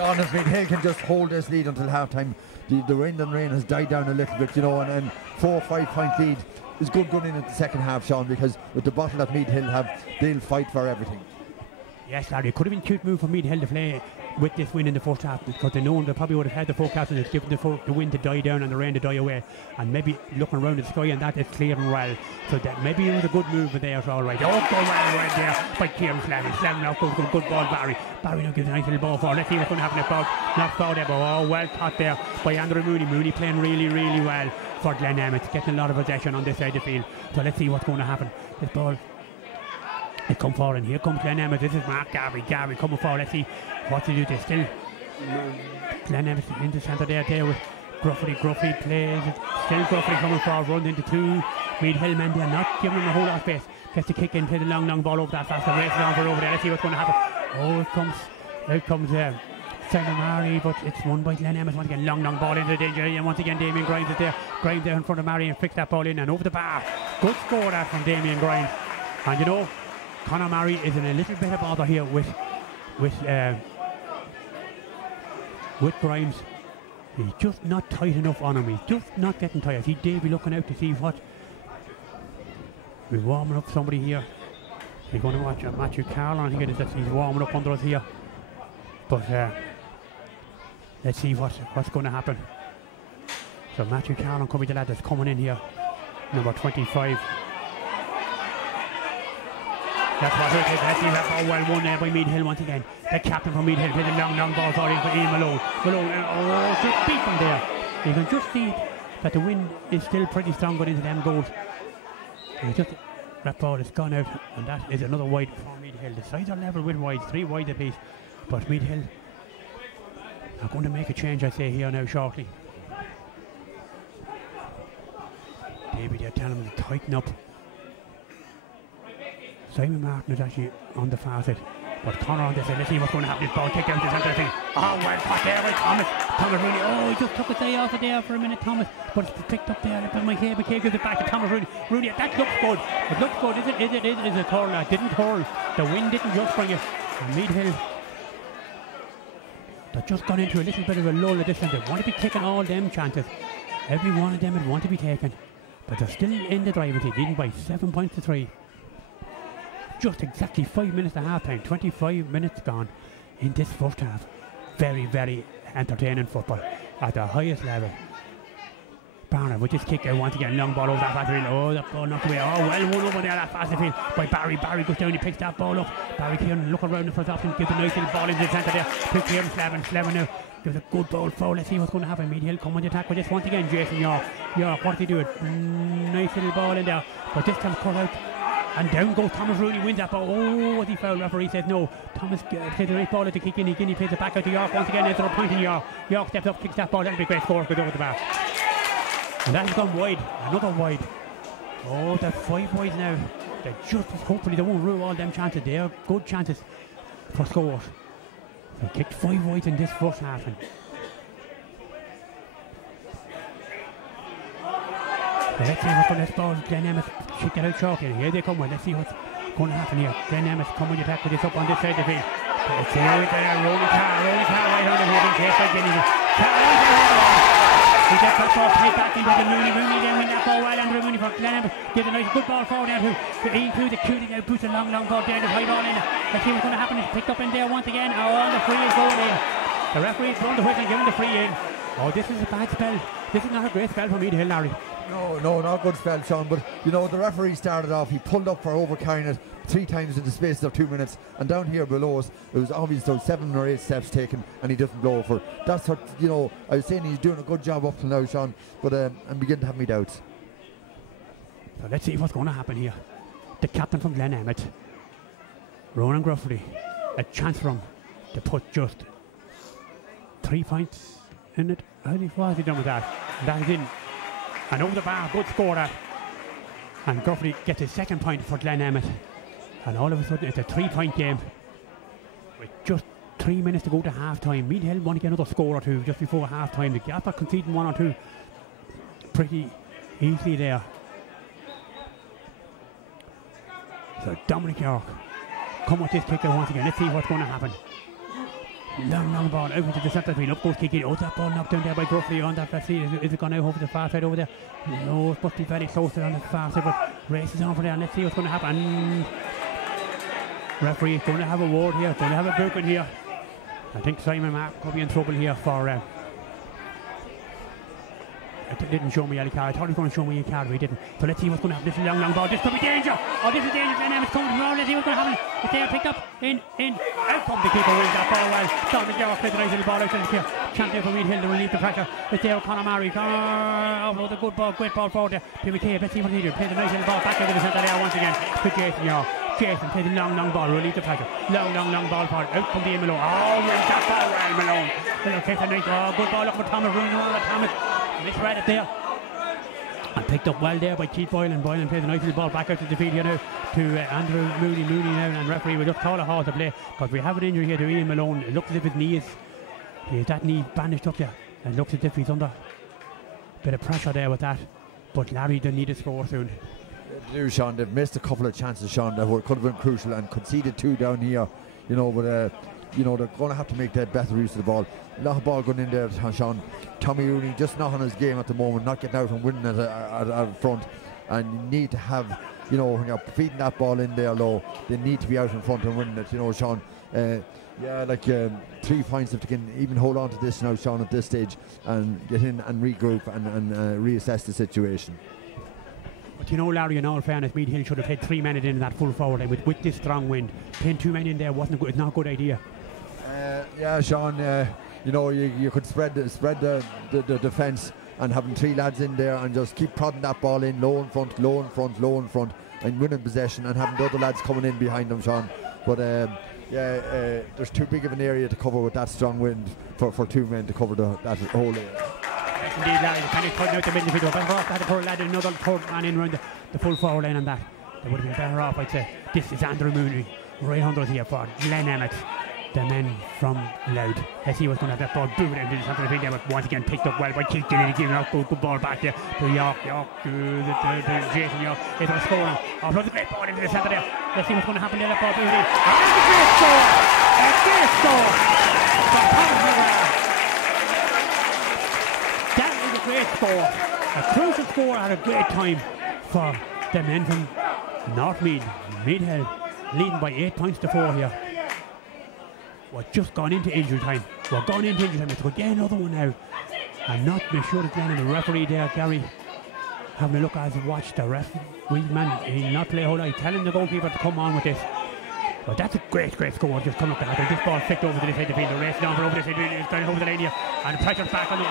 Honestly, Hill can just hold this lead until half time. The wind and rain has died down a little bit, you know, and 4 or 5 point lead is good going into the second half, Sean, because with the bottle that Meath Hill have, they'll fight for everything. Yes, Larry, it could have been a cute move for Meath Hill to play with this win in the first half, because they know they probably would have had the forecast and given the wind to die down and the rain to die away, and maybe looking around the sky and that is clearing well, so that maybe it was a good move there. It's all right. Oh, go right there by Kieran Slavin. Slavin out goes good ball. Barry now gives a nice little ball for. Let's see what's going to happen. Not foul there, but oh, well caught there by Andrew Mooney. Mooney playing really well for Glen Emmets, getting a lot of possession on this side of the field. So let's see what's going to happen. This ball, they come forward, and here comes Glen Emmets. This is Mark Garvey. Garvey coming forward. Let's see what to do. They still Glen Emmets in the centre there with Grufford plays it. Still Grufford coming forward, runs into 2 Meath Hill men there, not giving them a whole lot of space. Gets the kick in, plays a long ball over that fast, and races on for over there. Let's see what's going to happen. Oh, out comes Simon Murray, but it's won by Glen Emmets. Once again, long ball into the danger area, and once again Damien Grimes is there. Grimes there in front of Murray and flicks that ball in and over the bar. Good score that from Damien Grimes. And you know, Conor Murray is in a little bit of bother here with Grimes. He's just not tight enough on him. He's just not getting tight. I see Davey looking out to see what. We're warming up somebody here. We're going to watch Matthew Carroll. I think it is that he's warming up under us here. But let's see what's going to happen. So Matthew Carroll could be the lad that's coming in here. Number 25. That's what it is. Let's see that ball well won there by Meath Hill once again. The captain from Meath Hill plays a long ball for Ian Malone. Oh, just beat him there. You can just see that the wind is still pretty strong going into them goals. That ball has gone out, and that is another wide for Meath Hill. The sides are level with wides, 3 wide apiece. But Meath Hill are going to make a change, I say, here now shortly. David, they're telling him to tighten up. Simon Martin is actually on the far side, but Conor on this side. Let's see what's going to happen. This ball kicked out the centre thing. Oh, well caught there by Thomas Rooney. Oh, he just took his eye off of there for a minute, Thomas, but it's picked up there. McCabe gives it back to Thomas Rooney. Rooney, that looks good. It looks good. Is it hurl? It didn't hurl. The wind didn't just bring it. And Meath Hill, they've just gone into a little bit of a lull at this time. They want to be taking all them chances. Every one of them would want to be taken, but they're still in the driving seat, leading by 7 points to 3. Just exactly 5 minutes to half time. 25 minutes gone in this first half. Very entertaining football at the highest level. Barnard with this kick out once again, long ball over that fast field. Oh, that ball knocked away. Oh, well won over there, that fast field by Barry. Barry goes down, he picks that ball up. Barry Kieran look around the first option, gives a nice little ball into the centre there. Quickly on Slevin now. Gives a good ball forward. Let's see what's going to happen. Meath Hill come on the attack with this once again. Jason York. York, what did he do? Nice little ball in there. But this time cut out. And down goes Thomas Rooney, wins that ball. Oh, was he fouled? Referee says no. Thomas plays the right ball at the kick in. He plays it back out to York once again. Into the point in York. York steps up, kicks that ball. That'll be a great score. Goes over the bar. And that has gone wide. Another wide. Oh, they're 5 wides now. They just hopefully they won't rule all them chances. They are good chances for scores. They kicked 5 wides in this first half. And let's see what's going to ball. Glen Emmets kick it out shortly. Here they come. Well, let's see what's going to happen here. Glen Emmets come on the attack with this up on this side of the field. Let's see how there. Rolling car right on the head in case by Guinness. He gets that ball straight back into the Mooney. Mooney then win that ball well under the Mooney for Glen Emmets. Gives a nice good ball forward there to the shooting out. Puts a long ball there. The high ball in. Let's see what's going to happen. It's picked up in there once again. Oh, and the free is going in. The referee's blown the whistle and giving the free in. Oh, this is a bad spell. This is not a great spell for Meath Hill, Larry. No, not a good spell, Sean. But you know, the referee started off. He pulled up for overcarrying it 3 times in the space of 2 minutes. And down here below us, it was obvious there was 7 or 8 steps taken, and he doesn't blow for. That's what, you know, I was saying he's doing a good job up till now, Sean. But I'm beginning to have me doubts. So let's see what's going to happen here. The captain from Glen Emmets, Ronan Gruffrey, a chance for him to put just 3 points in it. How has he done with that? That is in. And over the bar, good score that. And Gruffrey gets his 2nd point for Glen Emmets. And all of a sudden it's a 3-point game with just 3 minutes to go to half time. Meath Hill want to get another score or 2 just before half time. The gap are conceding 1 or 2 pretty easily there. So Dominic York come with this kicker once again. Let's see what's going to happen. Long ball out into the centre field. Up goes kicking. Oh, that ball knocked down there by Gruffrey on that. Let's see, is it gone out over the far side over there? No, it must be very close there on the far side, but races on for there. Let's see what's going to happen. Referee is going to have a ward here, going to have a booking here. I think Simon Mark could be in trouble here for it didn't show me yellow card. I thought he was going to show me a card, but he didn't. So let's see what's going to happen. This is a long ball. This could be danger. Oh, this is danger. Glen Emmets coming from. Let's see what's going to happen. It's there, picked up. In. Out comes the keeper. Wins that ball well. Dominic York plays a nice little ball out to the kick. Can't there for Meath Hill to relieve the pressure. It's there, Conor Murray. Offload a good ball, great ball forward there to McCabe. Let's see what he does. Plays a nice little ball back into the centre there once again to Jason York. Jason plays a long ball, relieve the pressure. Long ball forward. Out comes Ian Malone. Oh, wins that ball well, Malone. Little kick, a nice, good ball up for Thomas Rooney. Thomas misread it there. And picked up well there by Keith Boylan. Boylan plays a nice little ball back out to the field here now to Andrew Mooney. Mooney now, and referee will just call a halt to play because we have an injury here to Ian Malone. It looks as if his knee is that knee bandaged up there. It looks as if he's under a bit of pressure there with that. But Larry, they need to score soon. They do, Sean. They've missed a couple of chances, Sean, that could have been crucial, and conceded 2 down here. You know, but you know, they're going to have to make that better use of the ball. A lot of ball going in there, Sean. Tommy Rooney just not on his game at the moment, not getting out and winning at front. And you need to have, you know, when you're feeding that ball in there low, they need to be out in front and winning it, you know, Sean. 3 points if they can even hold on to this now, Sean, at this stage, and get in and regroup and reassess the situation. But you know, Larry, in all fairness, Meath Hill should have had 3 men in that full forward line with this strong wind. Playing 2 men in there it's not a good idea. Yeah, Sean, you know, you could spread the defence, and having 3 lads in there and just keep prodding that ball in low in front, and winning possession, and having the other lads coming in behind them, Sean. But there's too big of an area to cover with that strong wind for 2 men to cover that whole area. Yes, indeed, Larry. Penny cutting out the midfield. Better off to have to put a lad in, another 3rd man in around the full forward line on that. They would have been better off, I'd say. This is Andrew Mooney. Right under here for Glen Emmets. The men from Louth. Let's see what's going to have that ball booted into the centre of the field there, but once again picked up well by Keith Gillen, giving out good ball back there to York, to Jason York. It's going to score now. Offload the great ball into the centre there. Let's see what's going to happen there. That ball booted in. And a great score! A great score! From Thomas McGrath. That is a great score. A crucial score at a great time for the men from North Meath. Meath Hill leading by 8 points to 4 here. We're just gone into injury time. We're going into injury time. It's going to get another one now. And not be sure that Glen and the referee there, Gary, having a look as he watched the referee, man, he'll not play a whole lot. He's telling the goalkeeper to come on with this. But that's a great score. Just come up there. This ball flicked over to this side of the field. The race down for over this side. It's going over the line here. And the pressure's back on the...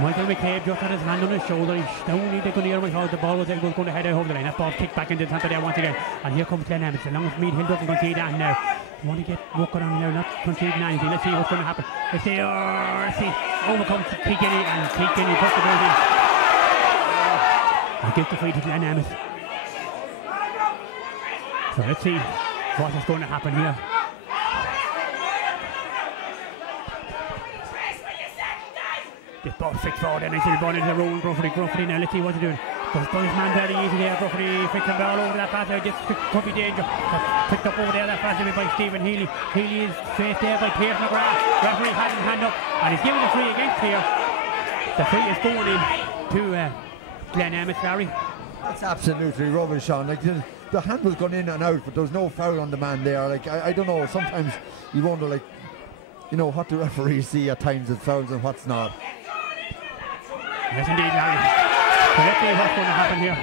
Michael McCabe just had his hand on his shoulder. He's only the good ear. I thought the ball was going to head over the line. That ball kicked back into the centre there once again. And here comes Glen Emmets. As long as Meath Hill doesn't concede that now. You want to get working on now, not conceding anything. Let's see what's going to happen. Let's see. Overcomes Keeganey, and Keeganey puts the ball in. And gives the free to Glen Emmets. So let's see what is going to happen here. This ball flicked forward and I see the ball into the road. Gruffrey now, let's see what he's doing. Goes by his man very easy there. Gruffrey flicks the ball over that pass there. This could be danger. Picked up over there, that pass by Stephen Healy. Healy is faced there by Pierce McGrath. Referee had his hand up and he's giving the free against here. The free is going in to Glen Emmets, Larry. That's absolutely rubbish, Sean. Like, the hand was gone in and out, but there was no foul on the man there. Like, I don't know, sometimes you wonder, like, you know, what the referees see at times as fouls and what's not. Yes, indeed, Larry. So let's see what's going to happen here.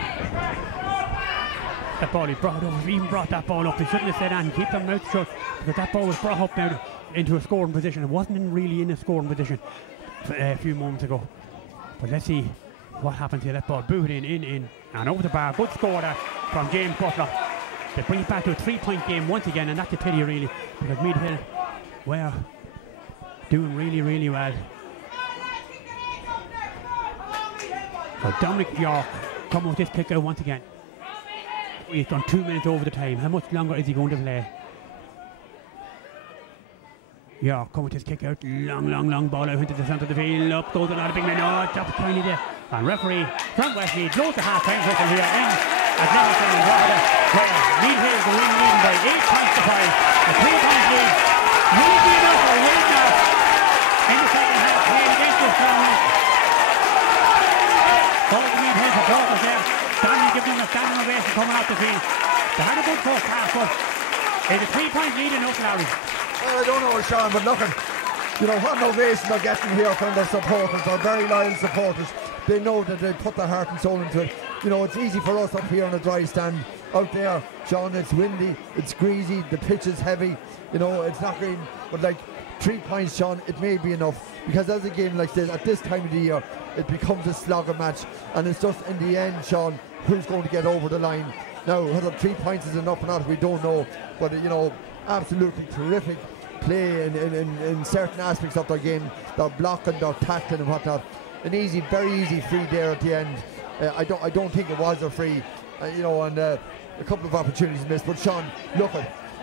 That ball he brought up, he even brought that ball up. He shouldn't have said that and keep their mouth shut, because that ball was brought up now into a scoring position. It wasn't really in a scoring position a few moments ago. But let's see what happens here. That ball booted in, and over the bar. Good score there from James Butler. They bring it back to a 3-point game once again, and that's a pity really, because Meath Hill were doing really well. So Dominic York come with this kick out once again. He's done 2 minutes over the time. How much longer is he going to play? York come with this kick out. Long ball out into the centre of the field. Up goes another big man. Oh, drops tiny there. And referee from Westmeath blows the half-time whistle here in Athletics in Drogheda, where Meath Hill go leading by 8 points to 5. A 3-point lead. Will be enough or will not in the second half playing against this tournament. All the Meath Hill supporters there. Danny giving them a standing ovation coming out the field. They had a good first half, but it's a 3-point lead enough, Larry. Well, I don't know, Sean, but look, you know, what an ovation they're getting here from their supporters. They're very loyal supporters. They know that they put their heart and soul into it. You know, it's easy for us up here on a dry stand. Out there, Sean, it's windy, it's greasy, the pitch is heavy. You know, it's not green, but like 3 points, Sean, it may be enough. Because as a game like this, at this time of the year, it becomes a slogger match. And it's just in the end, Sean, who's going to get over the line. Now, whether 3 points is enough or not, we don't know. But, you know, absolutely terrific play in certain aspects of their game. Their blocking, their tackling and whatnot. An easy, very easy free there at the end. I don't think it was a free, you know, and a couple of opportunities missed. But Sean, look,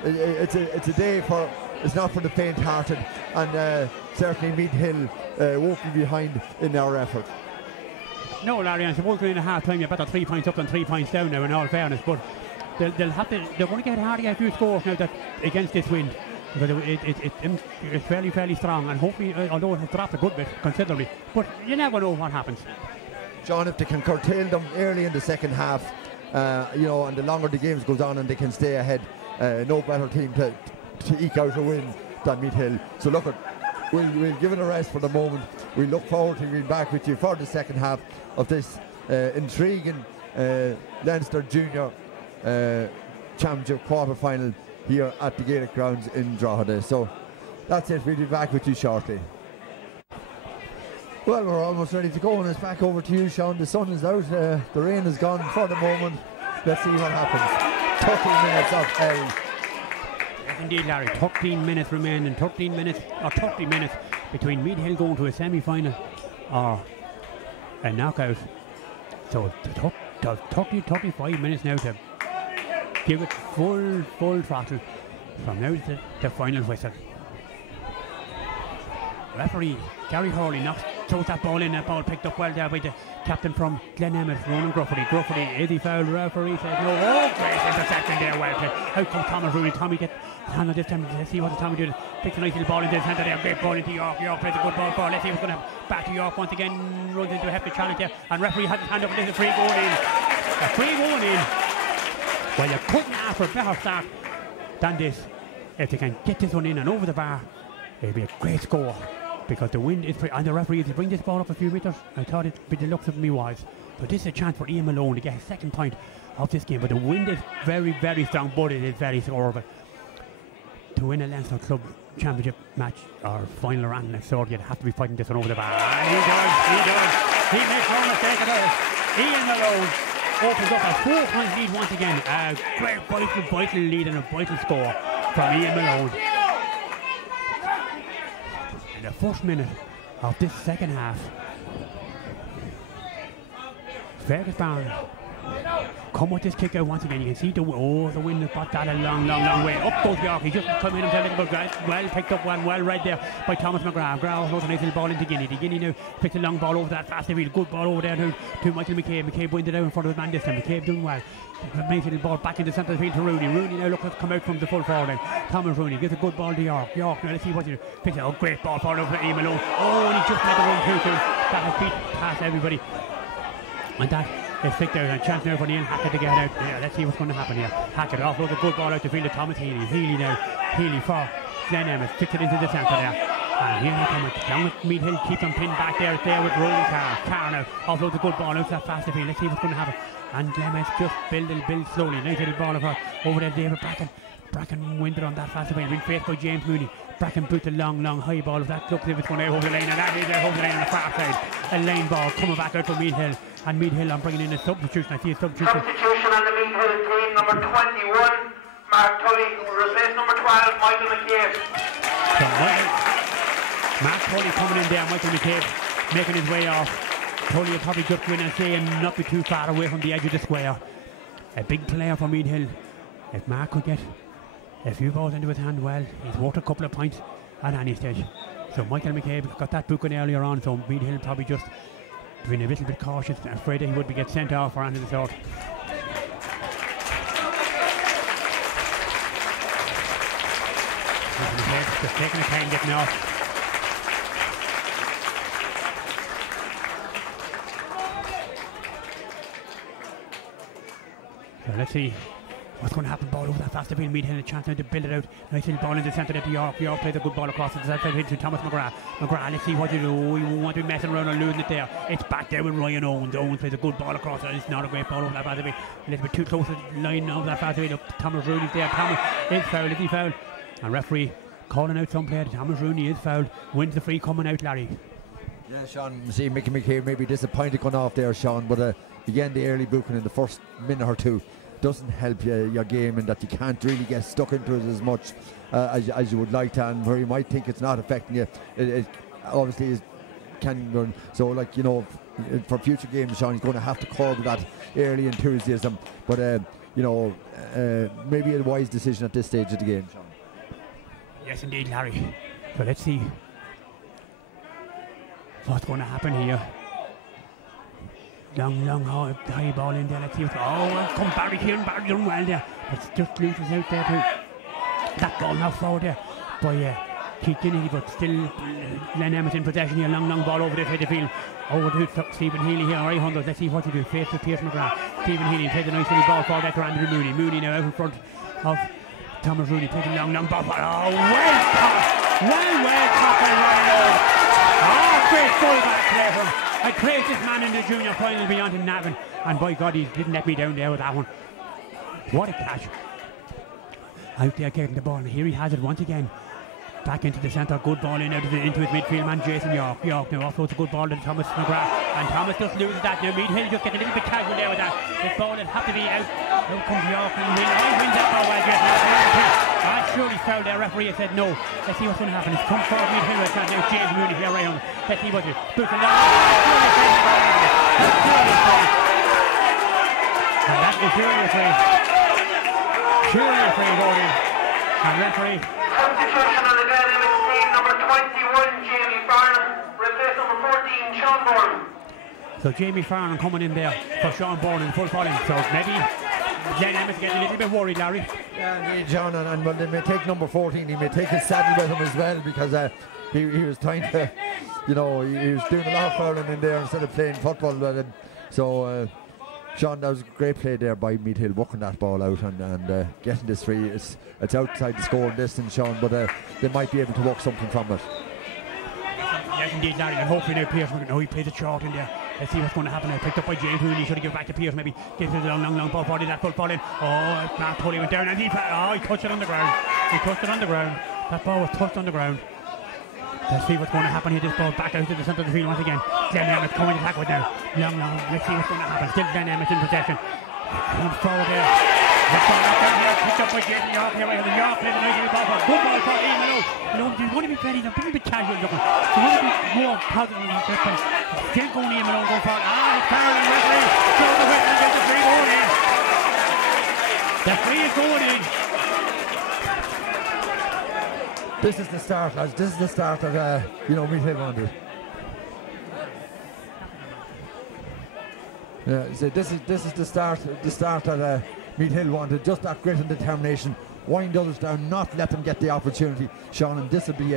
it's a day for, it's not for the faint-hearted, and certainly Meath Hill won't be behind in our effort. No, Larry, and supposed to in a half time you're better 3 points up than 3 points down now, in all fairness. But they're going to get hard to get a few scores now that against this wind. But it's fairly strong, and hopefully, although it has dropped a good bit considerably, but you never know what happens. John, if they can curtail them early in the second half, you know, and the longer the games goes on and they can stay ahead, no better team to eke out a win than Meath Hill. So look, we'll give it a rest for the moment. We look forward to being back with you for the second half of this intriguing Leinster Junior Championship quarter-final here at the Gaelic Grounds in Drogheda. So that's it, we'll be back with you shortly. Well, we're almost ready to go, and it's back over to you, Sean. The sun is out, the rain is gone for the moment. Let's see what happens. 13 minutes of hell. Yes, indeed, Larry. 13 minutes remaining. 30 minutes between Meath Hill going to a semi-final or a knockout. So 35 minutes now to give it full throttle from now to the final whistle. Referee Gary Hurley throws that ball in. That ball picked up well there by the captain from Glen Emmets, Ronan Gruffrey. Is he fouled? Referee says no. Oh, great interception there. Well played. Out comes Thomas Rooney. Tommy gets handled this time. Let's see what Tommy did. Picks a nice little ball into his hand there. Great ball into York. York plays a good ball for. Let's see what's going to back to York once again. Runs into a hefty challenge there. And referee has his hand up, and there's a free going in. A free going in. Well, you couldn't ask for a better start than this. If they can get this one in and over the bar, it'll be a great score because the wind is and the referee is to bring this ball up a few metres. I thought it, with the looks of me was. But this is a chance for Ian Malone to get his second point of this game. But the wind is very, very strong, but it is very sore. To win a Leinster Club Championship match or final or anything of sort, you'd have to be fighting this one over the bar. And he does. He makes no mistake about it. Ian Malone opens up a 4-point lead once again. A great vital lead and a vital score from Ian Malone. In the first minute of this second half, Fergus Barron come with this kick out once again. You can see the wind has got that a long way. Up goes York. He just come in and tell it, well picked up one, well right there by Thomas McGrath. McGrath throws a nice little ball into Guinea. Guinea now picks a long ball over that fast field. Good ball over there to Michael McCabe. McCabe wins it out in front of his man this time. McCabe doing well. Nice little ball back in the centre of the field to Rooney. Rooney now looks to come out from the full forward line. Thomas Rooney gives a good ball to York. York now let's see what he picks a great ball forward over to Ian Malone. Oh, and he just made the run through to him. That has beat past everybody. And that is flicked out, and chance now for Neil Hackett to get out. Yeah, let's see what's going to happen here. Hackett offloads a good ball out the field to Thomas Healy. Healy now. Healy for Glen Emmets. Sticks it into the centre there. And here they come down with Meath Hill. Keeps them pinned back there with Roland Carr. Carr now offloads a good ball out to that faster field. Let's see what's going to happen. And Glen Emmets just build slowly. Nice little ball over there, David Bracken. Bracken wins it on that faster field. Been faced by James Mooney. Bracken boots a long high ball. If that looks as if it's going out over the lane, and that is out over the lane on the far side. A lane ball coming back out from Meath Hill. And Meath Hill, I'm bringing in a substitution. I see a substitution. Substitution on the Meath Hill team, number 21, Mark Tully, replace number 12, Michael McCabe. So Mark Tully coming in there, Michael McCabe making his way off. Tully will probably just go in and say and not be too far away from the edge of the square. A big player for Meath Hill. If Mark could get a few balls into his hand, well, he's worth a couple of points at any stage. So Michael McCabe got that booking earlier on, so Meath Hill probably just been a little bit cautious, afraid that he would get sent off or anything of the sort. Just taking his time getting off. So let's see what's going to happen. Ball over that faster field. Meath Hill a chance now to build it out. Nice little ball in the centre there to York. York plays a good ball across the side to Thomas McGrath. McGrath, let's see what you do. You won't be messing around or losing it there. It's back there with Ryan Owens. Owens plays a good ball across it. It's not a great ball over that faster field. A little bit too close to the line over that faster field. Thomas Rooney's there. Thomas is fouled. Is he fouled? And referee calling out some player. Thomas Rooney is fouled. Wins the free coming out, Larry. Yeah, Sean, see Mickey McCabe may be disappointed going off there, Sean, but again, the early booking in the first minute or two doesn't help your game, and that you can't really get stuck into it as much as you would like to, and where you might think it's not affecting you, it obviously is can run. So, like, you know, for future games, Sean, he's going to have to curb that early enthusiasm, but you know, maybe a wise decision at this stage of the game, Sean. Yes, indeed, Larry. So let's see what's going to happen here. Long high ball in there. Let's see what's... Oh, come Barry here, and Barry done well there. It's just Louth is out there too. That ball now forward there by Keith Guinea, but still Glen Emmets in possession here. Long ball over there to the field. Over to Stephen Healy here. Alright, Hunters, let's see what you do. Face to Pierce McGrath. Stephen Healy plays a nice little ball forward there to Andrew Mooney. Mooney now out in front of Thomas Rooney. Plays a long ball. Oh, well caught. Well caught by Ryan Owens. Oh, great fullback play from him. I praised this man in the junior final beyond in Navan, and by God, he didn't let me down there with that one. What a catch. Out there getting the ball, and here he has it once again. Back into the centre, good ball in into his midfield man, Jason York. York now offloads a good ball to Thomas McGrath, and Thomas just loses that. Now Meath Hill just get a little bit casual there with that. This ball will have to be out. Out comes York, and he wins that ball well, Jason York. Surely fouled there, referee has said no. Let's see what's going to happen. It's come forward Meath Hill, now James Mooney here right on. Let's see what it is. Boots a long and that is surely free. Surely free voting. And referee. Substitution on the Glen Emmets team, number 21, Jamie Farnan, replace number 14, Sean Bourne. So Jamie Farnan coming in there for Sean Bourne in full volume. So maybe Glen Emmets getting a little bit worried, Larry. Yeah, indeed, John, and when they may take number 14, he may take his saddle with him as well, because he was trying to, you know, he was doing a lot of fouling in there instead of playing football with him. So, Sean, that was a great play there by Meath Hill, working that ball out and getting this free. It's outside the scoring distance, Sean, but they might be able to work something from it. Yes, indeed, Larry. And hopefully now Pierce, no, he plays it short in there. Let's see what's going to happen now. Picked up by James Rooney. Should have given back to Pierce. Maybe gives it a long ball. Body that football in. Oh, Matt Tully went down and he touched it on the ground. He touched it on the ground. That ball was touched on the ground. Let's see what's going to happen here. This ball back out to the centre of the field once again. Glen Emmets coming to tackle it now. Long. Let's see what's going to happen. Still Glen Emmets in possession. Comes forward there. Let's go out down here. Picked up by Jason York here. Right, and York plays a nice ball for. Good ball for Ian Malone. You want to be ready. He's a bit casual looking. You want to be more positive than that. But still going Ian Malone going forward. It's Carolyn referee. Throw the whistle and get the free going in. The free is going in. This is the start, lads. This is the start of, Meath Hill Wanderers. Yeah, so this is the start of Meath Hill Wanderers. Just that grit and determination. Wind others down, not let them get the opportunity, Sean. And this will be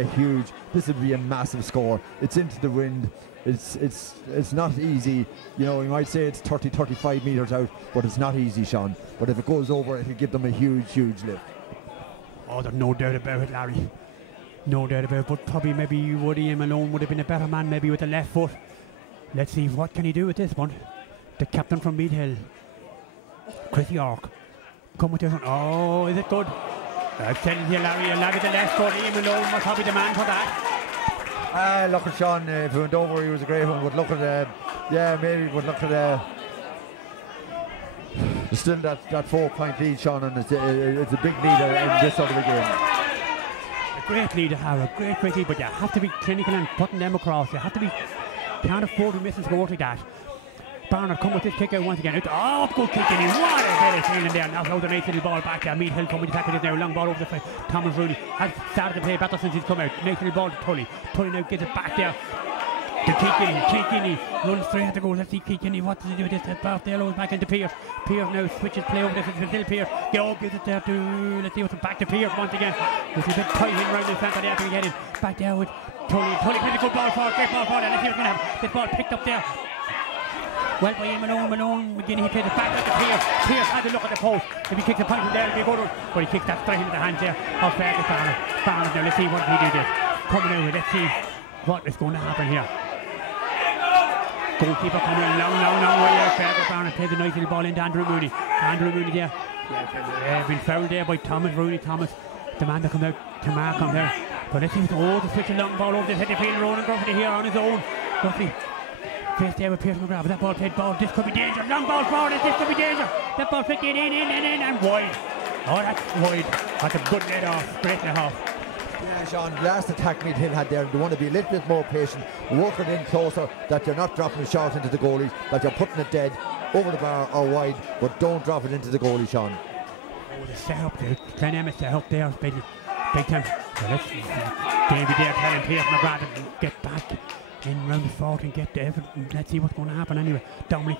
a massive score. It's into the wind. It's not easy. You might say it's 30-35 metres out, but it's not easy, Sean. But if it goes over, it'll give them a huge lift. Oh, there's no doubt about it, Larry. No doubt about it, but probably maybe Ian Malone would have been a better man, maybe with the left foot. Let's see, what can he do with this one? The captain from Meath Hill, Chris York. Come with this one. Oh, is it good? I'm telling you, Larry, a lad with the left foot. Ian Malone must probably the man for that. Look at Sean, if he went over, he was a great one. But look at, maybe would look at still that 4-point lead, Sean, and it's a big lead in this sort of a game. A great lead to have, a great lead, but you have to be clinical and putting them across. You have to be, can't afford to miss and score like that. Barnard come with this kick out once again. Good kick in. What a bit of feeling there. Now throw the nice little ball back there. Meath Hill coming to tackle it now. Long ball over the field. Thomas Rooney has started to play better since he's come out. Nice little ball to Tully. Tully now gets it back there. To Kilkenny, runs straight at the goal. Let's see Kilkenny, what does he do with this? Back there, goes back into Pierce. Pierce now switches play over this. It's still Pierce. Gives it there to, let's see what's back to Pierce once again. There's a bit tight in around the centre there to get in. Back there with Tully. Tully plays a good ball forward, great ball forward. Let's see what's going to happen. This ball picked up there. Well by Ian Malone, McGinney, he plays it back to Pierce. Pierce had to look at the post. If he kicks a point from there, it'll be a good one. But he kicks that straight into the hands there of Fergus Barnard. Barnard now, let's see what he do this. Coming out, let's see what is going to happen here. Goalkeeper coming in long way there. Fergus Barnard plays a nice little ball into Andrew Mooney. Andrew Mooney there. Been fouled there by Thomas Rooney. Thomas, the man that comes out, Tamar comes there. But let's see, the switch a long ball over the head of the field. Ronan Gruffy here on his own. Gruffy. Face there with Pierce McGrath, but that ball played ball. This could be danger. Long ball forward. This could be danger. That ball flicked in and wide. Oh, that's wide. That's a good let off. Great let off. Yeah, Sean, the last attack Meath Hill had there, they want to be a little bit more patient, work it in closer, that you're not dropping it short into the goalies, that you're putting it dead over the bar or wide, but don't drop it into the goalie, Sean. Oh, the set-up there. Glen Emmets set-up there. Big time. So let's see. Davey there telling Pierce McGrath to get back in round the fort and get there. Let's see what's going to happen anyway. Dominic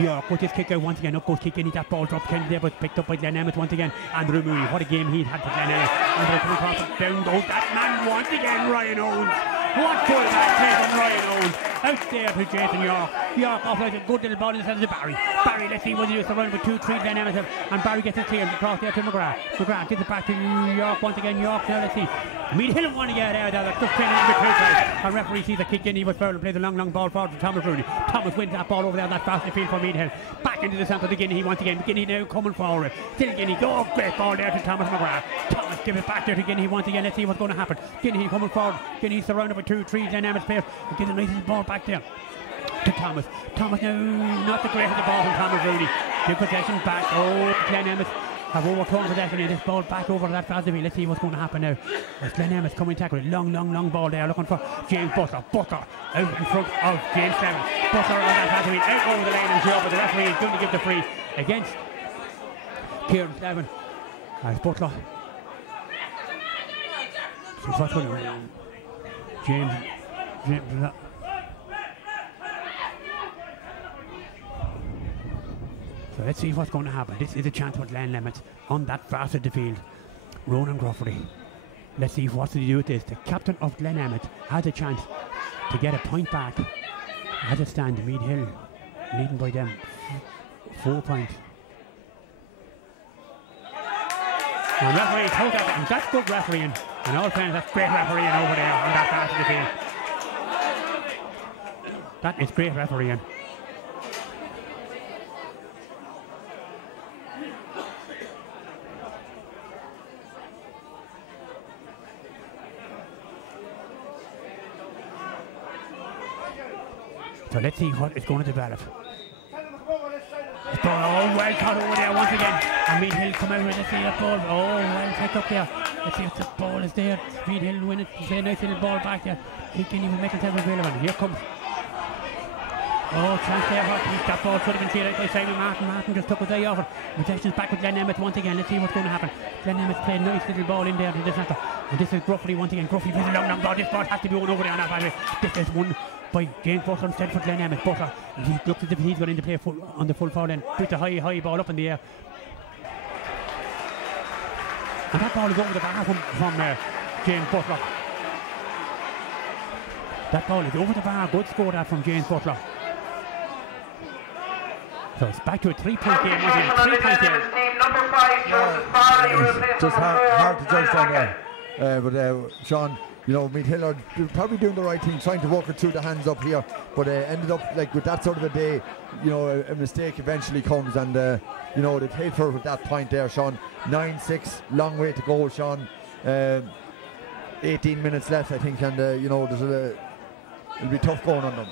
York with this kick out once again. Up goes Kilkenny. That ball dropped Kennedy there, but picked up by Glen Emmets once again. Andrew Mooney, what a game he's had for Glen Emmets. Andrew coming across and down goes that man once again, Ryan Owens. What good that play from Ryan Owens. Out there to Jason York. York off like a good little ball inside of Barry. Barry, let's see what he does. Surrounded with 2-3 Glen Emmets, and Barry gets it cleared across there to McGrath. McGrath gets it back to York once again. York there, let's see. Meath Hill want to get out there. That's just training in the two. Our referee sees a kick in. He was foul and plays a long ball forward to Thomas Rooney. Thomas wins that ball over there. That's fast the field for Meath Hill. Back into the centre to Guinea once again. Guinea now coming forward. Still Guinea. Oh, great ball there to Thomas McGrath. Thomas give it back there to Guinea once again. Let's see what's going to happen. Guinea coming forward. Guinea surrounded by 2-3 Glen Emmets players. And gives a nice little ball back there to Thomas. Thomas now not the greatest the ball from Thomas Rooney. Good possession back. Oh, Glen Emmets have overcome possession in this ball back over that fast. Let's see what's going to happen now. As Glen Emmets coming tackle it. Long ball there looking for James Butler. Butler out in front of James Clement. Butler on that fast. Out over the lane and sure, but the referee is going to give the free against Kieran Slevin. As Butler. So what's going on? James. So let's see what's going to happen. This is a chance for Glen Emmets on that far side of the field. Ronan Gruffy. Let's see what to do with this. The captain of Glen Emmets has a chance to get a point back. As it stands, Meath Hill leading by them 4 points. And referee told that, and that's good refereeing. And all fans, that's great refereeing over there on that far side of the field. That is great refereeing. So let's see what is going to develop. Oh, well caught over there once again. And Meath Hill come out with a that ball. Oh, well picked up there. Let's see if the ball is there. Meath Hill win it. It's a nice little ball back there. He can even make himself available. Here comes. Oh, chance there. That ball should have been cleared out by Simon Martin. Martin just took his eye off it. Possession's back with Glen Emmets once again. Let's see what's going to happen. Glen Emmets played a nice little ball in there to the centre. And this is Gruffrey once again. Gruffrey plays a long ball. This ball has to be won over there on that ball. This is one by James Butler instead for Glen Emmets. Butler, he looks as if he's going into play on the full forward end. Puts a high ball up in the air. And that ball is over the bar from James Butler. That ball is over the bar. Good score that from James Butler. So it's back to a 3-point game. 3-point game. It's just hard to judge down there. But Sean, you know, Meath Hill are probably doing the right thing, trying to work it through the hands up here, but ended up like with that sort of a day, you know, a mistake eventually comes, and you know, they paid for it at that point there, Sean. 9-6, long way to go, Sean. 18 minutes left, I think, and you know, it'll be tough going on them.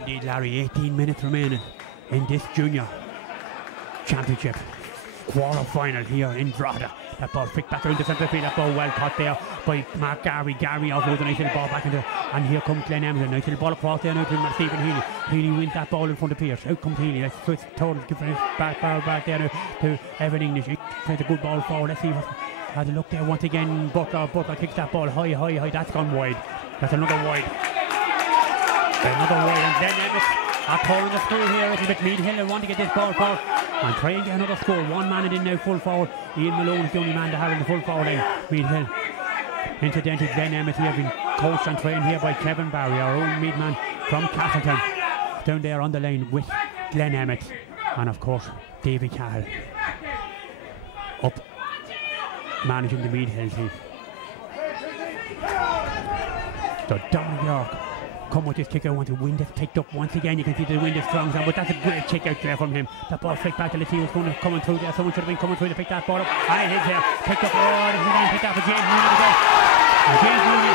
Indeed, Larry, 18 minutes remaining in this junior championship quarter final here in Drogheda. That ball flicked back around the centre field. That ball well caught there by Mark Gary. Gary offloads a nice little ball back into, and here comes Glen Emmets. A nice little ball across there now to Stephen Healy. Healy wins that ball in front of Pierce. Out comes Healy. Let's switch total different back there now to Evan English. He plays a good ball forward. Let's see what had a look there once again. Butler kicks that ball high. That's gone wide. That's another wide. And Glen Emmets are pulling the through here a little bit. Meath Hill want to get this ball forward and try and get another score. One man in now full forward. Ian Malone is the only man to have in the full forward line. Meath Hill. Incidentally, Glen Emmets here been coached and trained here by Kevin Barry, our own Meath man from Castleton. Down there on the line with Glen Emmets and of course Davy Cahill up managing the Meath Hill team. So Dominic York come with this kick out. Want to wind is picked up once again. You can see the wind is strong, but that's a great kick out there from him. That ball flicked back to let's see what's going to come through there. Someone should have been coming through to pick that ball up. And it is here. Picked up. Oh, this is again picked up for James Mooney to go. And James Mooney.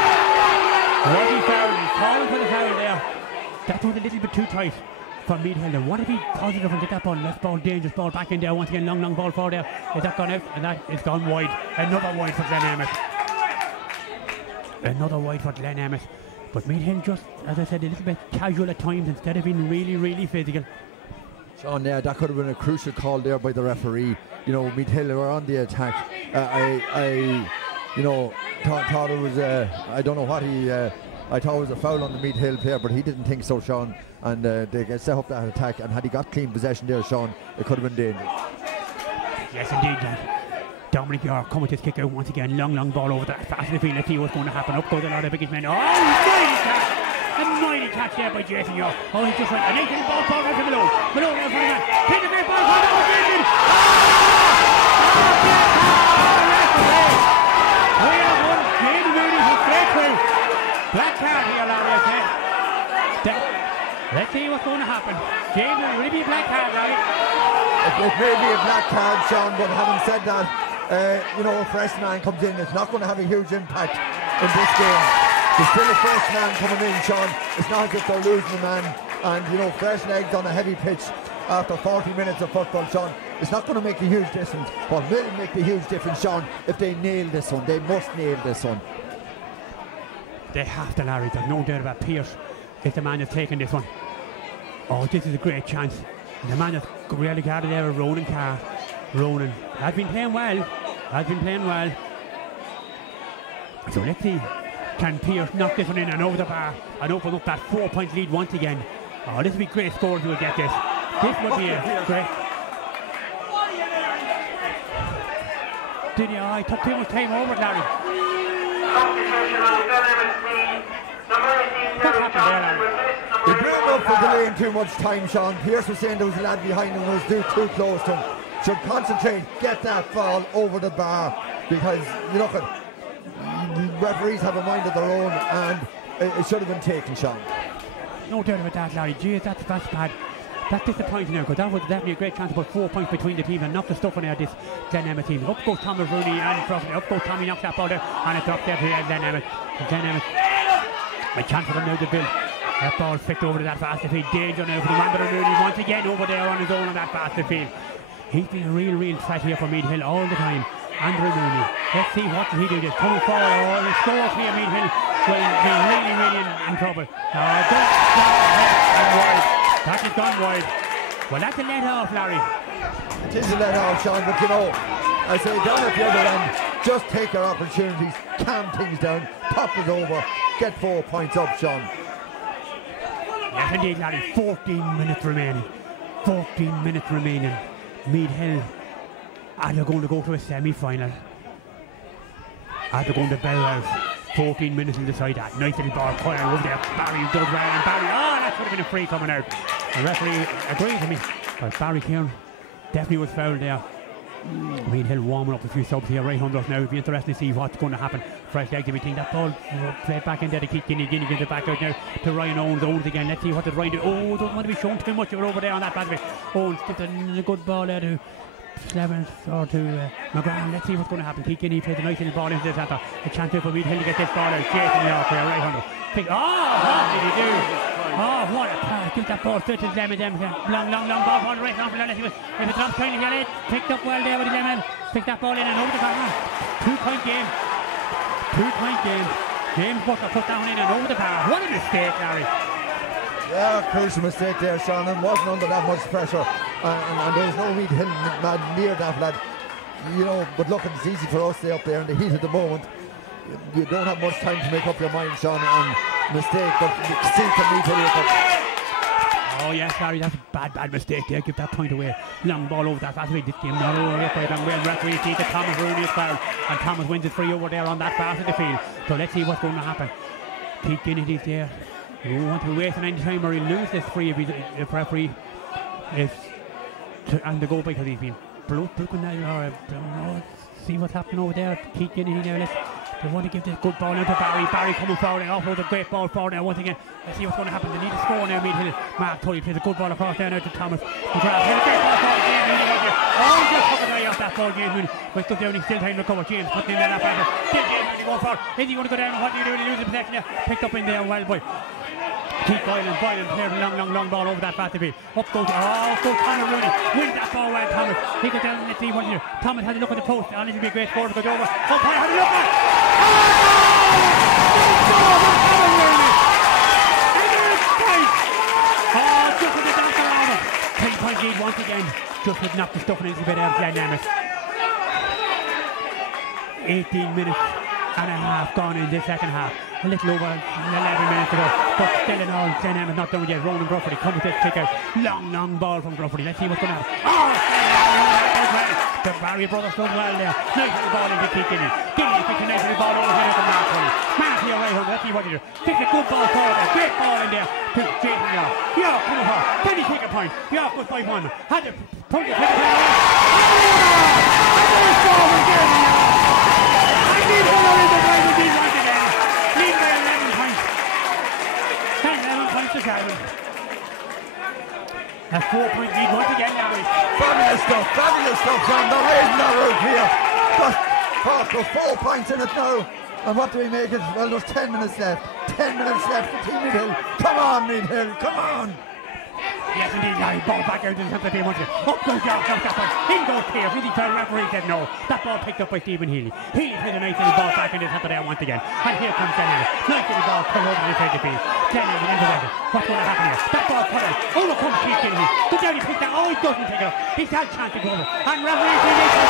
Was he fouled? He's calling for the foul there. That was a little bit too tight for Meath Hill. They want to be positive and get that ball. Left ball, dangerous ball back in there. Once again, long ball forward there. Is that gone out? And that is gone wide. Another wide for Glen Emmets. Another wide for Glen Emmets. But Meath Hill just, as I said, a little bit casual at times instead of being really physical. Sean, that could have been a crucial call there by the referee. You know, Meath Hill were on the attack. I you know, thought it was, I don't know what I thought it was a foul on the Meath Hill player, but he didn't think so, Sean. And they set up that attack, and had he got clean possession there, Sean, it could have been dangerous. Yes, indeed, Dominic York come with his kick out once again. Long ball over that fast in the field. Let's see what's going to happen. Up goes a lot of biggest men. Oh, mighty catch! A mighty catch there by Jason York. Oh, he's just right. A nice little ball forward to Malone. Malone goes for the man. Take the great ball forward to Jason. We have won. James Mooney has straight through. Black card here, Larry, okay? Let's see what's going to happen. James, will it be a black card, Larry? It may be a black card, Sean, but having said that, you know, a fresh man comes in, it's not going to have a huge impact in this game. There's still a fresh man coming in, Sean. It's not as if they're losing a man, and you know, fresh legs on a heavy pitch after 40 minutes of football, Sean. It's not going to make a huge difference, but will make the huge difference, Sean, if they nail this one. They must nail this one. They have to, Larry. There's no doubt about Pierce is the man that's taking this one. Oh, this is a great chance. And the man that's really got it there is Ronan Carr. Ronan has been playing well. So let's see, can Pierce knock this one in and over the bar and open up that 4-point lead once again. Oh, this would be great score if we get this. This would be a great. Did you? I took too much time over it, Larry. What's happened there, Larry? They blamed up for delaying too much time, Sean. Pierce was saying there was a lad behind him who was too close to him. Should concentrate, get that ball over the bar, because you look at the referees have a mind of their own, and it should have been taken, Sean. no doubt about that, Larry. Jeez, that's bad. That's disappointing now, because that was definitely a great chance to put 4 points between the teams and knock the stuff on out this Glen Emmett team. Up goes Thomas Rooney and Crosby. Up goes Tommy, knocks that ball out, and it's up there to Glen Emmett. Glen Emmett, a chance for them now to build. That ball flicked over to that faster field. Danger now for the Andrew Rooney once again over there on his own on that faster field. He's been a real threat here for Meath Hill all the time. Andrew Rooney. Let's see what he do this. Coming forward. Oh, he scores here, Meath Hill. Well, he's really in trouble. That has gone wide. Well, that's a let off, Larry. It is a let off, Sean, but you know, I say down at the other end, just take your opportunities, calm things down, pop it over, get 4 points up, Sean. Yes, indeed, Larry. 14 minutes remaining. 14 minutes remaining. Meath Hill are they going to go to a semi-final? Are they going to bow out? 14 minutes in the side that. Nice little ball fire over there. Barry does well, and Barry, that should have been a free coming out. The referee agrees with me. But Barry Kieran definitely was fouled there. Meath Hill warming up a few subs here right under us now. It'll be interesting to see what's going to happen. Fresh legs, everything. That ball played back in there to keep Guinea gets it back out now to Ryan Owens again. Let's see what does Ryan do. Oh, don't want to be shown too much over there on that bad bit. Owens gets a good ball there to Slevens or to McGrath. Let's see what's going to happen. Keith Guinea plays a nice little ball into the centre. A chance for Meath Hill to get this ball out. Jason York there, right under. What did he do? Oh, what a pass. Give that ball straight to Lemon. Long ball for the right hand. Let's see if it drops kindly here. It picked up well there with the Lemon. Picked that ball in and over the corner. 2-point game. 2-point game. James Butler put down in and over the bar. What a mistake, Larry. Yeah, crucial mistake there, Sean, and wasn't under that much pressure. And there was no Meath Hill near that lad. You know, but look, it's easy for us to stay up there in the heat of the moment. You don't have much time to make up your mind, Sean, and mistake, but see to Meath Hill. Oh yes, Larry, that's a bad mistake there. Give that point away. Long ball over that fast way. This game not over yet by long way. And referee sees that Thomas Rooney is fouled, and Thomas wins it free over there on that fast of the field. So let's see what's going to happen. Keith Guinea's there. We won't want to waste any time or he'll lose this free if referee is and the go because he's been broken now. See what's happening over there. Keith Guinea now. They want to give this good ball out to Barry. Barry coming forward and offloads a great ball forward now once again. Let's see what's going to happen. They need to score now, Meath Hill. Mark Tully plays a good ball across there now to Thomas. McGrath plays a great ball forward. James Mooney right there. Oh, just covered right off that ball, James Mooney. But still down, he's still trying to recover. James putting in there that back. Still James Mooney going forward. Is he going to go down? What do you do? He loses possession there. Picked up in there well by Keith Boylan played a long ball over that fast field. Up goes Thomas Rooney. Wins that ball well, Thomas. He goes down and let's see what you do. Thomas has a look at the post, and it'll be a great score to go over. Thomas has a look at just with the dance around it. 10-point lead once again. Just would knock the stuff into a bit out of Glen Emmett. 18 minutes and a half gone in the second half. A little over 11 minutes to go, but still in all, Glen Emmett not done yet. Ronan Grufford comes with this kick out. Long ball from Grufford. Let's see what's going to happen. The Barry brothers done well there. Nice little ball into Keith Guinea. Guinea picks a nice little ball over here to Mark Tully. Mark here right home. Let's see what he do. Kicks a good ball forward there. Great ball in there to Jason York. York coming forward. Can he take a point? York was by one. Had to point it. A 4-point lead once again, Larry. Fabulous stuff, John. They're raising that roof here. But there's 4 points in it now. And what do we make it? Well, there's 10 minutes left. 10 minutes left for Team Meath Hill. Come on, Meath Hill, come on. Yes, indeed, Larry. Ball back out in the centre once again. Up goes York, comes that point. In goes Pierce. Really fair. Referee said no. That ball picked up by Stephen Healy. Healy plays a nice little ball back in the centre there once again. And here comes Glen Emmett. Nice little ball cut over the side of the field. Glen Emmett into that. What's going to happen here? That ball cut out. Over comes Keith Guinea. Go down, he picks that. Oh, he doesn't pick it up. He's had a chance to go over. And referee says he is.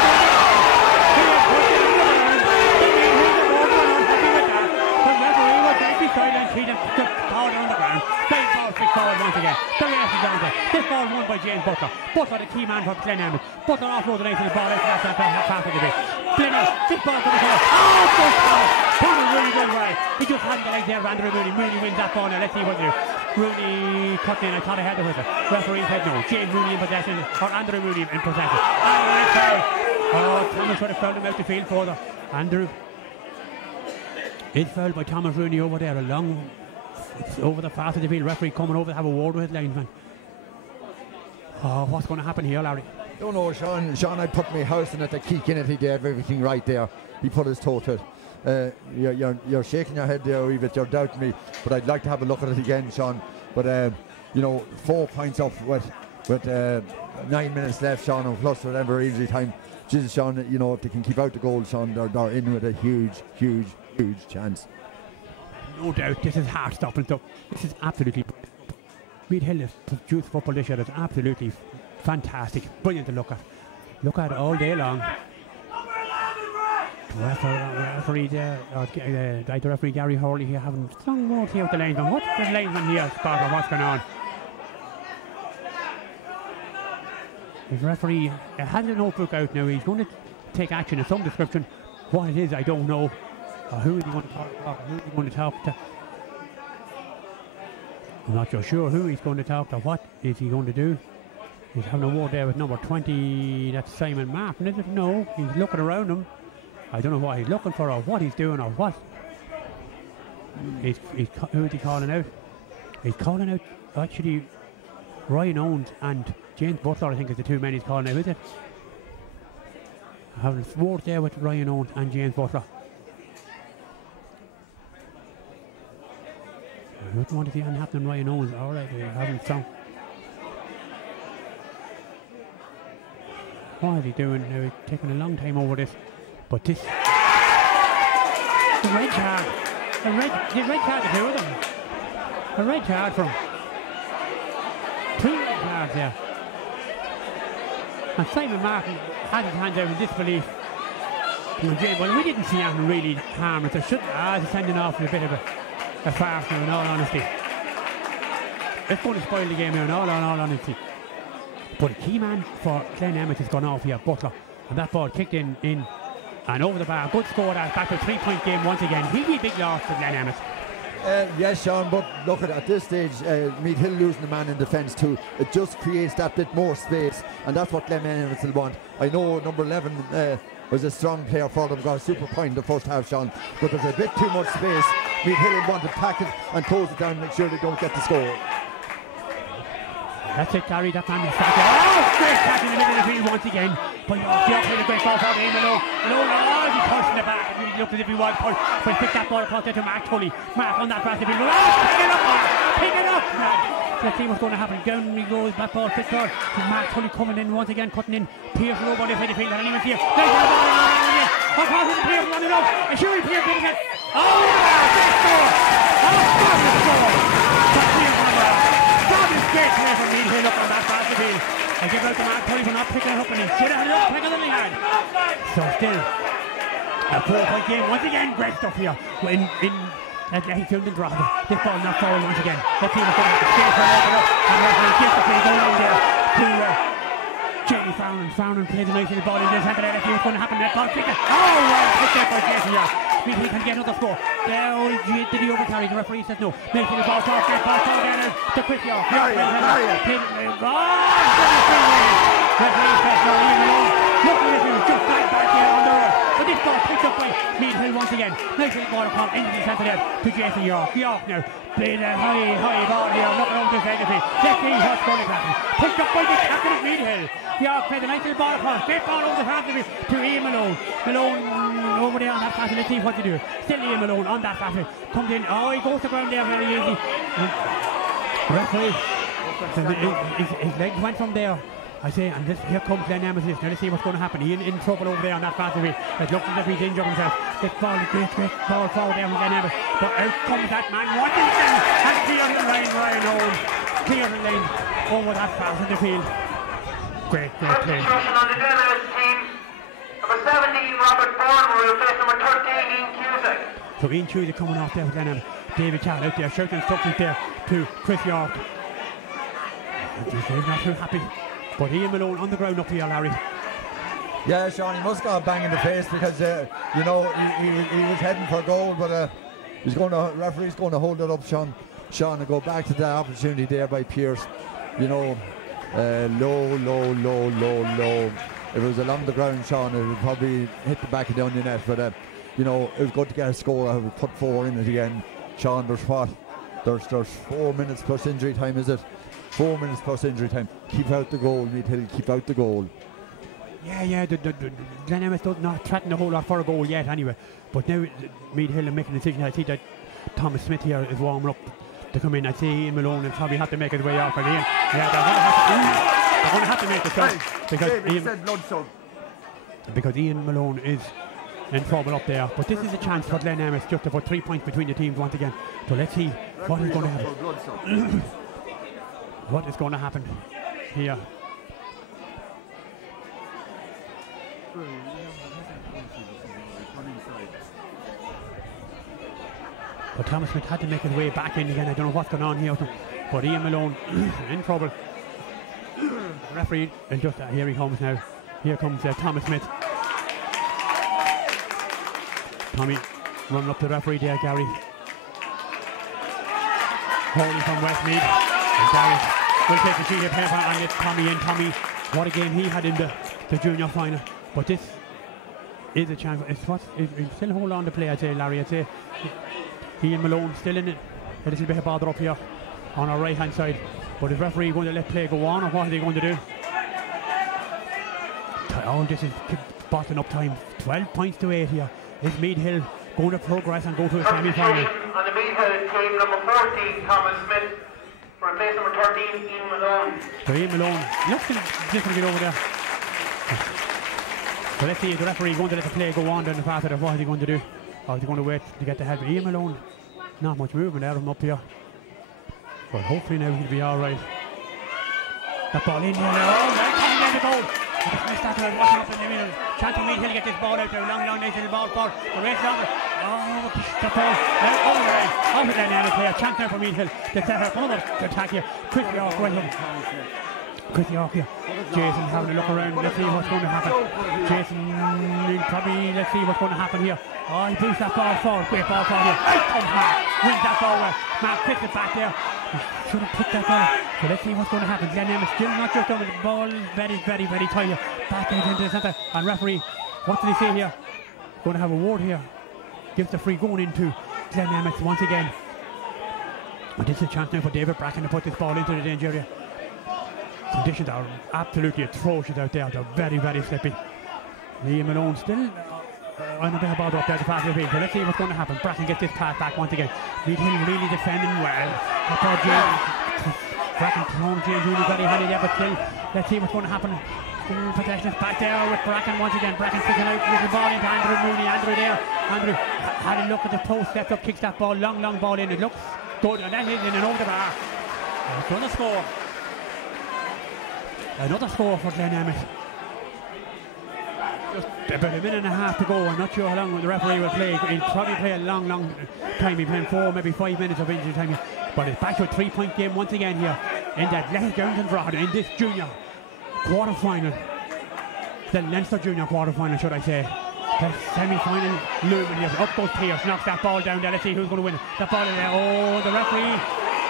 Just power on the ground. Great ball flicked forward once again. The race is on there. This ball won by James Butler. Butler, the key man for Glen Emmett. Butler offloaded into the ball. That's half of the bit. Glen Emmett, this ball to the goal. Oh, good ball. Pulled really good way. He just hadn't the legs there of Andrew Rooney. Rooney wins that ball now. Let's see what they do. Rooney cut in. I thought I had the whistle. Referee said no. James Rooney in possession. Or Andrew Rooney in possession. Andrew is fouled. Oh, Thomas would have fouled him out the field further. Andrew is fouled by Thomas Rooney over there. A long over the fast of the field. Referee coming over to have a word with his linesman. Oh, what's going to happen here, Larry? Don't know, Sean. Sean, I put my house in it, the kick in it. He did everything right there. He put his toe to it. You're shaking your head there a wee bit. You're doubting me, but I'd like to have a look at it again, Sean. But 4 points off with 9 minutes left, Sean, and plus whatever injury time. Jesus, Sean, if they can keep out the goal, Sean, they're in with a huge chance. No doubt, this is heart-stopping stuff. This is absolutely. Meath Hill has produced football this year that's absolutely fantastic, brilliant to look at. Look at it all day long. Referee there, the referee Gary Hurley here having strong words here with the linesman. What's the linesman here, Sparta? What's going on? The referee has a notebook out now. He's going to take action of some description. What it is, I don't know. Or who is he going to talk? Who is he going to talk to? I'm not so sure who he's going to talk to. What is he going to do? He's having a word there with number 20. That's Simon Martin, is it? No, he's looking around him. I don't know what he's looking for or what he's doing or what. Who is he calling out? He's calling out actually Ryan Owens and James Butler, I think, is the two men he's calling out, is it? Having a word there with Ryan Owens and James Butler. I don't want to see anything happening, Ryan Owens. Alright, they're having some. What is he doing now? He's taking a long time over this. But this. The red card. The red card to two of them. A red card from. 2 red cards there. And Simon Martin had his hands out in disbelief. Well, we didn't see anything really harmless. There should. It's sending off a bit of a farce now, in all honesty. It's going to spoil the game now, in all honesty. But a key man for Glen Emmets has gone off here, Butler. And that ball kicked in and over the bar. Good score there. Back to a 3-point game once again. Really big loss for Glen Emmets. Yes, Sean, but look at this stage, Meath Hill losing the man in defence too. It just creates that bit more space, and that's what Glen Emmets will want. I know number 11 was a strong player for them, got a super point in the first half, Sean, but there's a bit too much space. Meath Hill will want to pack it and close it down and make sure they don't get the score. That's it, Gary, that man is started. Oh, great catch in the middle of the field once again. But York played a great ball for him alone. He pushed in the back. It really looked as if he was pushed. But he picked that ball across there to Mark Tully. Mark on that pass. Pick it up, man. Let's see what's going to happen. Down he goes, that ball picked up. Mark Tully coming in once again, cutting in. Pierce over this side of the field. I don't even see it. There's the ball on. Across with the Pierce running up. And sure he Pierce getting it. Oh, great score. Fabulous score. Great play from Meath Hill up on that part of the field. I give out to Mark Tully for not picking it up, and he should have had it up quicker than he had. So still a 4-point game once again. Great stuff here. He filmed and dropped it. This ball not forward once again. Let's see what's going to happen. Space for open up, and referee gets the play going on there to Jamie Fowler. Fowler plays a nice little ball in this hand. Let's see what's going to happen. That ball kicked it. Oh, well, picked up by Jason York. Meath Hill can get another score. There, did he overcarry? The referee says no. Making the ball short, great ball down to Chris York. Referee says no, leave him alone. Look at this, he was just back there on the road. But this ball picked up by Meath Hill once again. Nice little ball across into the centre there to Jason York. York now played a high ball here, looking over this end of it. Let's see what's going to happen. Picked up by the captain of Meath Hill. York played a nice little ball across. Great ball over the half of it to Ian Malone. Malone over there on that pass. Let's see what to do. Still Ian Malone on that pass. Comes in. Oh, he goes to ground there very easy. Referee. His legs went from there. I say, and here comes Glen Emmets. Now let's see what's going to happen. He's in trouble over there on that pass of it. It looks as if he's injured himself. This ball, great ball forward there from Glen Emmets. But out comes that man. What is it? And clears the line, Ryan Owens. Clears the line over that pass in the field. Great play. Substitution on the Glen Emmets team. Number 17, Robert Bourne, will replace number 13, Ian Cusack. So Ian Cusack coming off there with Glen Emmets. David Charles out there, shouting instructions there to Chris York. He's not too happy. But Ian Malone on the ground up here, Larry. Yeah, Sean, he must got a bang in the face because, he was heading for a goal, but referee's going to hold it up, Sean, and go back to the opportunity there by Pierce. Low. If it was along the ground, Sean, it would probably hit the back of the onion net, but, it was good to get a score. I would put 4 in it again, Sean, but what There's 4 minutes plus injury time, is it? 4 minutes plus injury time. Keep out the goal, Meath Hill, keep out the goal. Yeah, the Glen Emmets does not threaten a whole lot for a goal yet anyway. But now Meath Hill are making a decision. I see that Thomas Smith here is warming up to come in. I see Ian Malone and probably have to make his way off again. Yeah, they're going to have to make the shot because Ian Malone is in trouble up there. But this is a chance for Glen Emmets just to put 3 points between the teams once again. So let's see what is going to happen. What is going to happen here? But Thomas Smith had to make his way back in again. I don't know what's going on here, but Ian Malone in trouble. The referee is just here he comes now. Here comes Thomas Smith. Tommy running up to the referee there, Gary. Holding from Westmeath. And Gary will take the sheet of paper and let Tommy in. Tommy, what a game he had in the junior final. But this is a chance. It's still hold on to play, I'd say, Larry. I'd say Ian Malone still in it. A little bit of bother up here on our right hand side. But is referee going to let play go on, or what are they going to do? Oh, this is bottling up time. 12 points to 8 here. Is Meath Hill going to progress and go to a semi-final? On the Meath Hill team, number 14, Thomas Smith. Replace number 13, Ian Malone. So Ian Malone looks just to get over there. So let's see if the referee going to let the play go on then after that. What is he going to do? Or is he going to wait to get the help? Ian Malone, not much movement out of him up here. But hopefully now he'll be alright. That ball in here now. Oh, that's coming down the goal. Chance for Meath Hill to get this ball out there. Long, nice little ball for the race longer. Oh, that ball over the line. Off the dynamic player. Chance now for Meath Hill to set up another attack here. Quickly off, quickly off here. Jason having a look around. Let's see what's going to happen. Jason, probably, let's see what's going to happen here. Oh, he boosts that ball forward. Great ball forward here. Out comes Mark. Wins that ball well. Mark picks it back there. He should have picked that ball. So let's see what's going to happen. Glen Emmets still not just over the ball. Very tight here. Back into the centre. And referee, what did he say here? Going to have a ward here. Gives the free going into Glen Emmets once again. And this is a chance now for David Bracken to put this ball into the danger area. Conditions are absolutely atrocious out there. They're very slippy. Ian Malone still on a bit of bother up there to pass the field. So let's see what's going to happen. Bracken gets this pass back once again. Meath Hill really defending well. Bracken thrown James really very high there, but still, let's see what's going to happen. Still possession is back there with Bracken once again. Bracken sticking out with the ball into Andrew Mooney. Andrew there. Andrew had a look at the post, stepped up, kicks that ball, long ball in. It looks good, and that is in and over the bar. He's going to score. Another score for Glen Emmets. Just about a minute and a half to go. I'm not sure how long the referee will play. He'll probably play a long time. He'll play 4, maybe 5 minutes of injury time here. But it's back to a 3-point game once again here in that Les Downton Broad in this junior quarter-final. The Leinster junior quarter-final, should I say. The semi-final looming here. Up goes Pierce, knocks that ball down there. Let's see who's going to win it. That ball in there. Oh, the referee.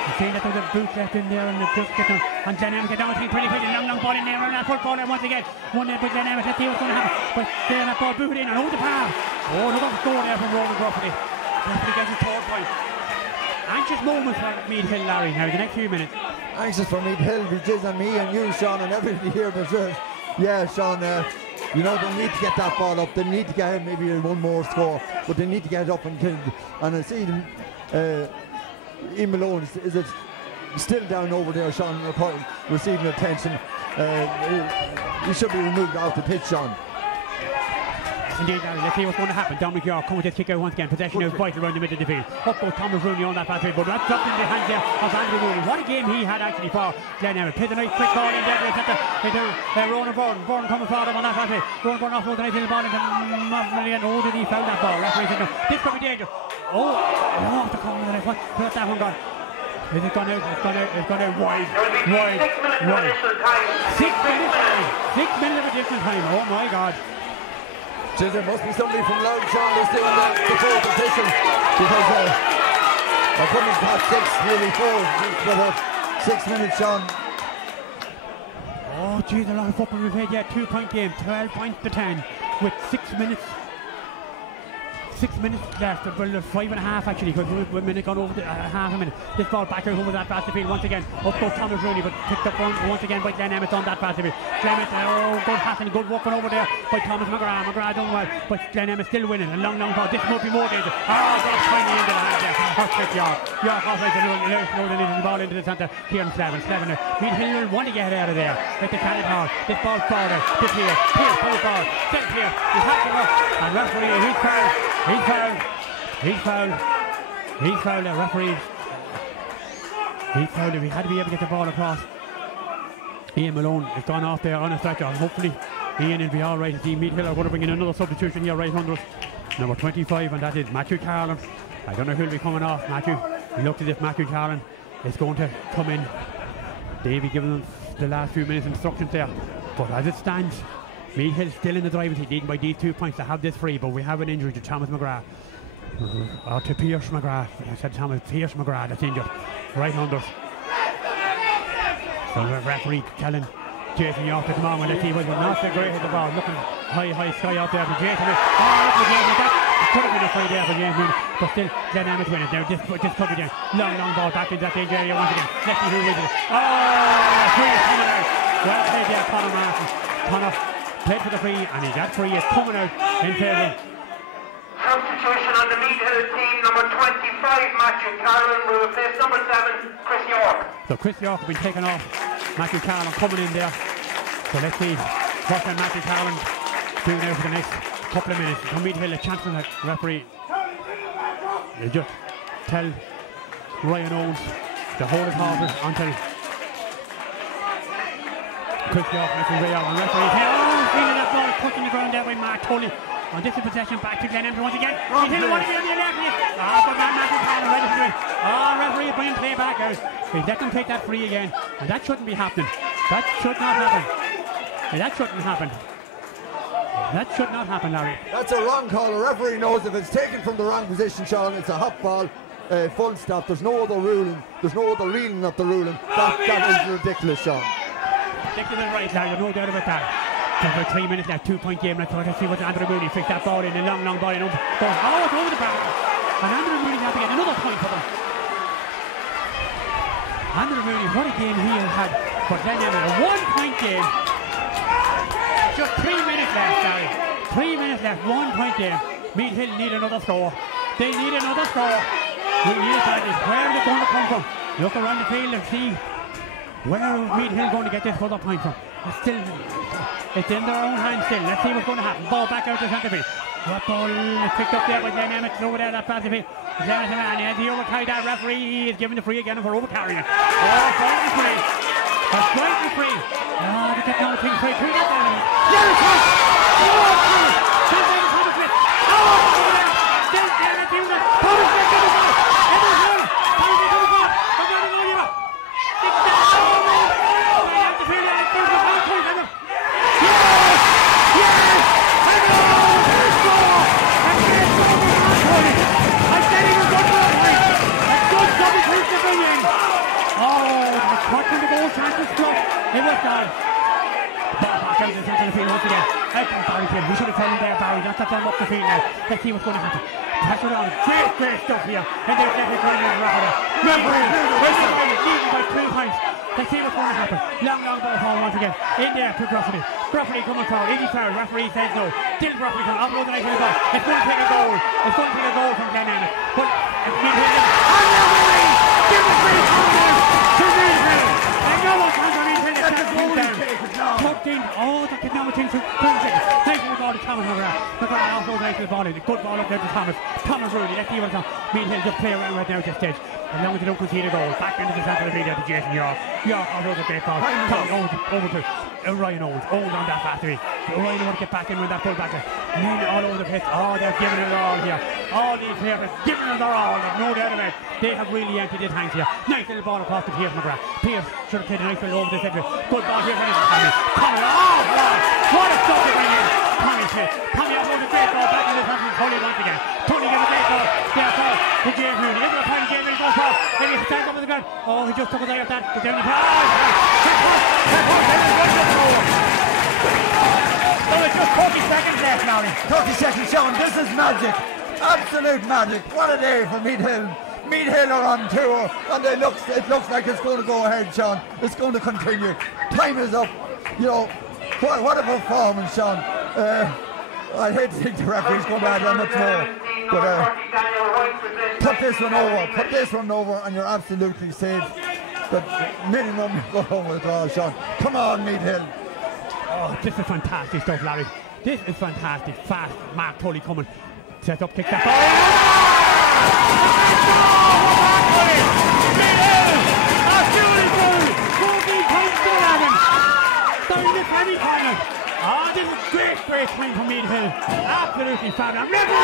You see that there's a boot left in there and the just get on. And Glen Emmets get down to pretty quickly. Long ball in there. And that football there once again. 1-0 for Glen Emmets. Let's see what's going to happen. But there that ball booted in and over the par. Oh, another score there from Ronan Gruffity. Gruffity gets his 3rd point. Anxious moments for Meath Hill, Larry, now the next few minutes. Anxious for Meath Hill, which is on me and you, Sean, and everybody here. But yeah, Sean, you know, they need to get that ball up. They need to get maybe one more score, but they need to get it up and I see them. Ian Malone, is it still down over there, Sean, receiving attention? He should be removed off the pitch, Sean. Indeed, Larry, let's see what's going to happen. Dominic York coming to kick out once again. Possession is vital around the middle of the field. Up goes Thomas Rooney on that fast field, but that's dropped in the hands there of Andrew Rooney. What a game he had actually for Glen Emmets. Plays a nice quick ball in there to the centre. Ronan Bourne. Bourne coming forward on that fast field. Ronan Bourne offloads a nice little ball into Muffin again. Oh, did he foul that ball? Referee said no. This could be dangerous. Oh, to come on. What's that one gone? Is it gone out? It's gone out wide. 6 minutes of additional time. 6 minutes of additional time. Oh my God. There must be somebody from Louth Charles doing the full position because they're coming past 6, nearly 4 for the 6 minutes, Sean. Oh, geez, a lot of football we've played yet. 2-point game, 12 points to 10 with 6 minutes. 6 minutes left, well, 5.5 actually, because we've minute gone over half a minute. This ball back out over that pass to field once again. Up goes Thomas Rooney, but picked up once again by Glen Emmets on that pass to field. Glen Emmets, good passing, good walking over there by Thomas McGrath. McGrath done well, but Glen Emmets still winning. A long ball. This must be more dangerous. That's finally into the hand there. Quick York. York offside to the ball into the centre. Kieran Slevin. Meath Hill want to get out of there. With the cannon hard. This ball forward to Pierce. Pierce pull the ball. Then Pierce. He's happy to go. And referee, he's fouled. The referee. He's fouled it. We had to be able to get the ball across. Ian Malone has gone off there on a stretcher. Hopefully Ian will be alright. The Meath Hill are going to bring in another substitution here right under us. Number 25, and that is Matthew Carlin. I don't know who'll be coming off. Matthew. He looked as if Matthew Carlin is going to come in. Davey giving them the last few minutes instructions there. But as it stands, Meath Hill still in the driving seat, leading by these 2 points to have this free, but we have an injury to Thomas McGrath. Or to Pierce McGrath. I said Thomas, Pierce McGrath that's injured. Right under. So the referee telling Jason York to come on when the team was not the great at the ball. Looking high sky out there for Jason. Look at the game. That could have been a free there for James Mooney, but still Glen Emmets winning. Now this could be there. Long ball back into that danger area once again. Let's see who wins it. Free is coming out. Well played there, Conor Martin. Conor played for the free, and that free is coming out in favour. Substitution on the Meath Hill team, number 25, Matthew Carlin, will replace number 7, Chris York. So Chris York has been taken off. Matthew Carlin coming in there. So let's see what can Matthew Carlin do now for the next couple of minutes. Can Meath Hill a chance on that referee? They just tell Ryan Owens to hold his horses until Chris York makes his way out. And referee here, feeling that ball touching the ground there by Mark Tully. On this possession back to Glen Emmets once again. Meath Hill want to be on the left. But Matthew Carlin ready to do it. Referee bringing play back out. He's let them take that free again. And that shouldn't be happening. That should not happen. That shouldn't happen. That should not happen, Larry. That's a wrong call. The referee knows if it's taken from the wrong position, Sean, it's a hot ball. Full stop. There's no other ruling. There's no other reading of the ruling. That is ridiculous, Sean. Ridiculous, right, Larry. No doubt about that. There's about 3 minutes left, 2 point game. Let's see what Andrew Mooney fixed that ball in. A long ball in. It's over the bar. And Andrew Mooney has to get another point for them. Andrew Mooney, what a game he has had. But then a 1 point game. Just 3 minutes left, Gary. 3 minutes left, 1 point game. Meath Hill need another score. They need another score. We need it. Where is it going to come from? Look around the field and see where is Meath Hill going to get this further point from. It's in their own hands still. Let's see what's going to happen. Ball back out to centre field. That ball is picked up there by Glen Emmets over there, that pass to field. And as he overcarried that referee, he is given the free again for overcarrying it. Slightly free. Slightly free. The technology free. Free that down. There it is. Thomas Smith. Over there. Still there at the unit. Thomas Smith to the ball. Thomas Smith to the ball. I'm going to go here. It's down. Right out the field. Watching the goal chances flop. It was gone. Back out to the centre of the field once again. Out to Barry Kim. We should have fell in there, Barry. Not let them up the field now. Let's see what's going to happen. Pressure on. Great stuff here. And there's every corner of the rapper. Referee. Leading by 2 points. Let's see what's going to happen. Long ball forward once again. In there to Gruffity. Gruffity coming forward. Easy foul. Referee says no. Still Gruffity coming. Offload the night for the ball. It's going to take a goal. It's going to take a goal from Glen Emmets. But it's Meath Hill. Give the free corner to Meath Hill. And no one's under Meath Hill. That's a goal down. Tucked in. The technology to taking the ball to Thomas McGrath. McGrath offload the night for the ball in. Good ball up there to Thomas. Thomas Rooney. Let's see what's on. Meath Hill just play around right now at this stage. As long as they don't concede a goal. Back into the centre of the field to Jason York. York offloads a great ball. Over to Ryan Owens. Owens on that battery. Ryan want to get back in with that full backer. Men all over the pitch. They're giving it all here. All these players are giving it their all. There's no doubt about it. They have really emptied the tanks here. Nice little ball across to Pierce McGrath. Pierce should have played a nice little over the centre. Good ball here for Tommy. What a stop to bring in. Tommy Smith. Tommy offloads a great ball back in the front of Tully once again. Tully gives a great ball. There for to James Mooney. Into the point game and goes for. Maybe he stands up with the gun. He just took his eye off that. But down the pass. Well, it's just 30 seconds left, Larry. 30 seconds, Sean. This is magic. Absolute magic. What a day for Meath Hill. Meath Hill are on tour, and it looks like it's going to go ahead, Sean. It's going to continue. Time is up. You know, what a performance, Sean. I hate to think the referee's going to add that much more. But put this one over, and you're absolutely safe. But minimum you go home with a draw, Sean. Come on, Meath Hill. Oh, this is fantastic stuff, Larry. This is fantastic. Fast. Mark Tully coming. Set up, kick that ball. Oh, this is great swing from Meath Hill. Absolutely fabulous. And Meath Hill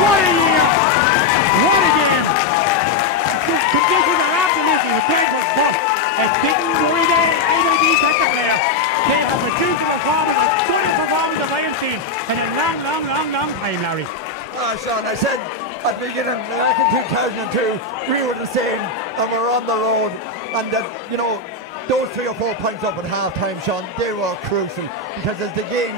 what a year. What a game. The conditions are absolutely ridiculous, but it didn't worry them. Either of these second player. They have produced a performance, a stunning performance that I have seen in a long time, Larry. Oh, Sean, I said at the beginning, back in 2002, we were the same, and we were on the road, and that, you know, those 3 or 4 points up at half-time, Sean, they were crucial, because as the game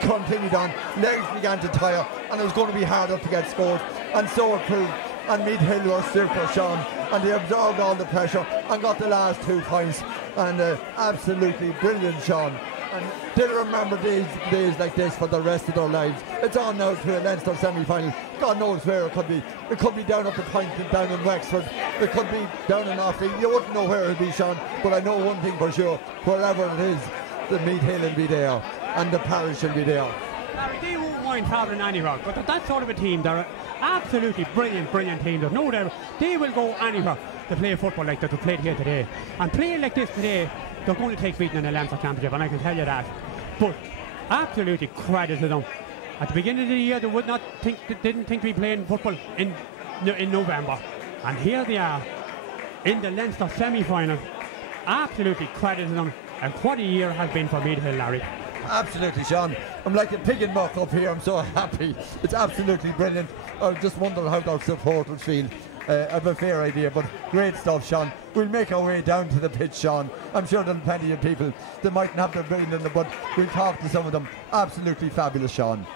continued on, legs began to tire, and it was going to be harder to get scores, and so it proved. And Meath Hill was super, Sean, and they absorbed all the pressure and got the last 2 points, and absolutely brilliant, Sean. And they'll remember days like this for the rest of their lives. It's on now to a Leinster semi-final. God knows where it could be. It could be down at the point, down in Wexford. It could be down in Offaly. You wouldn't know where it'll be, Sean, but I know one thing for sure. Wherever it is, the Meath Hill will be there, and the parish will be there. Larry, they won't mind travelling anywhere, but that sort of a team, they're absolutely brilliant team. There's no doubt they will go anywhere to play football like that to play here today. And playing like this today, they're going to take beating in the Leinster Championship, and I can tell you that. But absolutely credit to them. At the beginning of the year, they didn't think to be playing football in November, and here they are in the Leinster semi-final. Absolutely credit to them, and what a year has been for Meath Hill, Larry. Absolutely, Sean. I'm like a pig in muck up here. I'm so happy. It's absolutely brilliant. I just wonder how their supporters feel. I have a fair idea, but great stuff, Sean. We'll make our way down to the pitch, Sean. I'm sure there's plenty of people that mightn't have their brain in them, but we'll talk to some of them. Absolutely fabulous, Sean.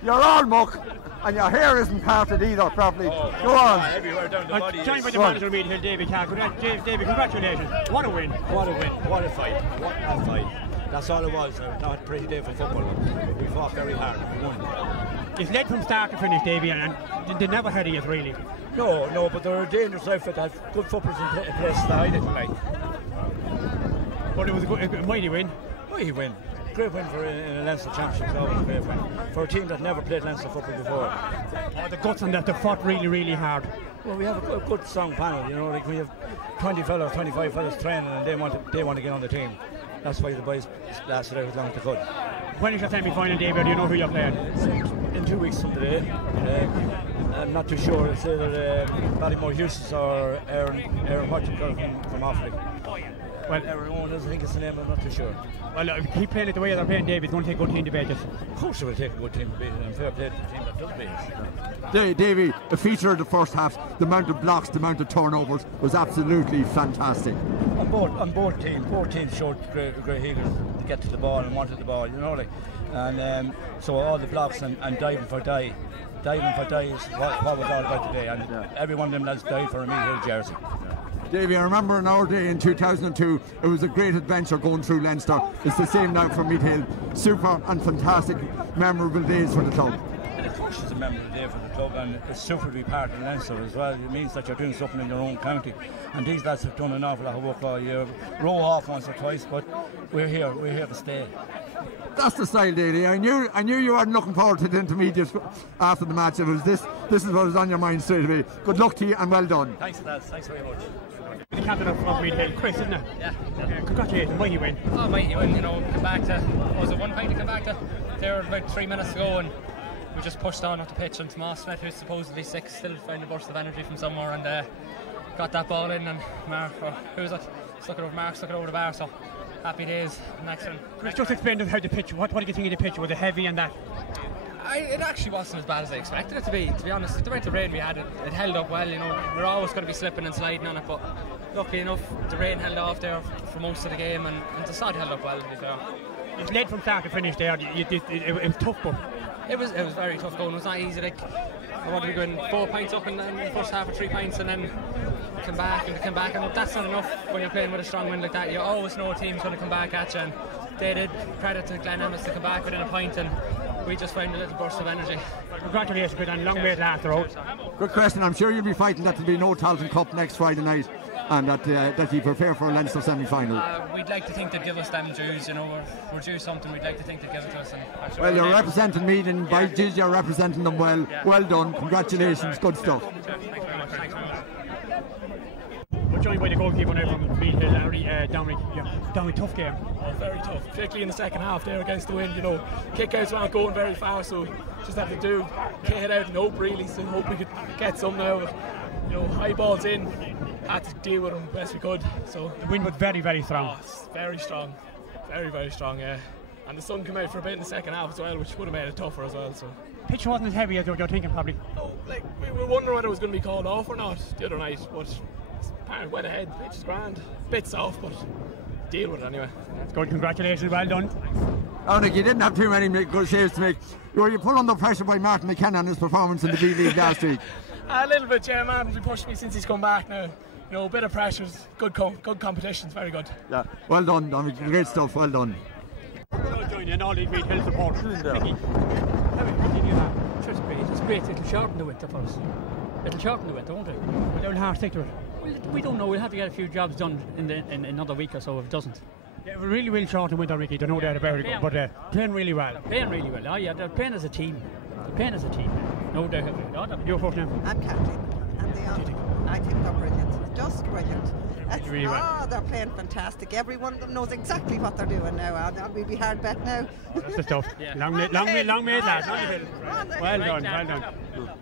You're all muck, and your hair isn't parted either properly. Go on. Everywhere down the body. Joined by the manager of Meath Hill, David Carr. David, congratulations. What a win. What a win. What a fight. What a fight. That's all it was. Not a pretty day for football. We fought very hard. We won. It's led from start to finish, David, and they never had it really. No, but they're a dangerous outfit. They have good footballers in place to hide it tonight. But it was a mighty win. Mighty win. Great win for in a Leinster Championship. Always a great win for a team that never played Leinster football before. Oh, the guts on that, they fought really hard. Well, we have a good strong panel. You know, like we have 20 fellas, 25 fellas training, and they want to get on the team. That's why the boys lasted out as long as they could. When is your semi-final, David? Do you know who you're playing? In 2 weeks from today. I'm not too sure. It's either Ballymore Hughes or Aaron Hutchinson from Offaly. Well, everyone doesn't think it's the name. I'm not too sure. Well, if you keep playing it the way they're playing, David, it's going to take a good team to beat us. Of course, it will take a good team to beat us, and fair play to the team that does beat us. Davey, the feature of the first half, the amount of blocks, the amount of turnovers was absolutely fantastic. On both teams showed great healers to get to the ball and wanted the ball, you know, like, and so all the blocks and diving for die is what was all about today, and every one of them lads died for a Meath Hill jersey. Davey, I remember in our day in 2002, it was a great adventure going through Leinster. It's the same now for Meath Hill. Super and fantastic, memorable days for the club. And of course it's a memorable day for the club, and it's super to be part of Leinster as well. It means that you're doing something in your own county, and these lads have done an awful lot of work all year. Row off once or twice, but we're here to stay. That's the style, Davey. I knew you weren't looking forward to the intermediate after the match. It was this is what was on your mind straight away. Good luck to you and well done. Thanks, lads. Thanks very much. The captain of Meath Hill, Chris, isn't it? Yeah. Congratulations, mighty win. Oh, mighty win, you know, come back to, was it 1 point to come back to? There were about 3 minutes to go, and we just pushed on off the pitch, and Tomas Smith, who's supposedly sick, still found a burst of energy from somewhere, and got that ball in, and Mark, who was it? stuck it over Mark, stuck it over the bar, so happy days. Next one. Chris, just explain to us how the pitch, what do you think of the pitch? Was it heavy and that? It actually wasn't as bad as I expected it to be honest. The amount of rain we had, it held up well, you know. We're always going to be slipping and sliding on it, but luckily enough, the rain held off there for most of the game, and the sod held up well, to be fair. It's late from start to finish there. It was tough, but it was very tough going. It was not easy. Like, what are we going 4 pints up in the first half, or 3 pints, and then come back, and that's not enough when you're playing with a strong wind like that. You always know a team's going to come back at you, and they did. Credit to Glen Emmets to come back within a pint, and we just found a little burst of energy. Congratulations, good, and long way to after all. Good question. I'm sure you'll be fighting that there'll be no Talton Cup next Friday night, and that you prepare for a Leinster semi-final. We'd like to think they'd give us them dues, you know, we're due something. We'd like to think they'd give it to us. And well, you're representing Meath, and by Jesus, you're representing them well. Yeah. Well done. Congratulations. Good stuff. Thanks very much. We're joined by the goalkeeper now from Meath, Dominic. Dominic, tough game. Oh, very tough, particularly in the second half there against the wind. You know, kickouts aren't going very far, so just have to do head out and hope, really. So hope we could get some now. But, you know, high balls in, had to deal with them best we could. So the wind was very, very strong. Oh, it's very strong, very, very strong. Yeah, and the sun came out for a bit in the second half as well, which would have made it tougher as well. So pitch wasn't as heavy as you were thinking, probably. No, like we were wondering whether it was going to be called off or not the other night, but apparently went ahead. Pitch is grand, bit soft, but deal with it anyway. That's good. Congratulations, well done. Dominic, you didn't have too many good saves to make. Were you put under pressure by Martin McKenna and his performance in the B League last week? A little bit, yeah. Martin's been pushing me since he's come back now. You know, a bit of pressures, good competitions, very good. Yeah, well done, Dominic. Great stuff. Well done. We'll join in all these Meath Hill supporters. Mickey, it's great. It'll shorten the winter for us. It'll shorten the winter, won't it? We don't have to stick to it. We don't know. We'll have to get a few jobs done in another week or so if it doesn't. Yeah, we're really, really short in winter, Ricky. There's no doubt about it. But playing really well. Playing really well. Oh yeah, they're playing as a team. They're playing as a team. No doubt about it. Your first name? I'm Kathleen. I think they're brilliant. Just brilliant. Really well. They're playing fantastic. Every one of them knows exactly what they're doing now. We'll be hard bet now. That's the stuff. Yeah. Long made, lad. Well done.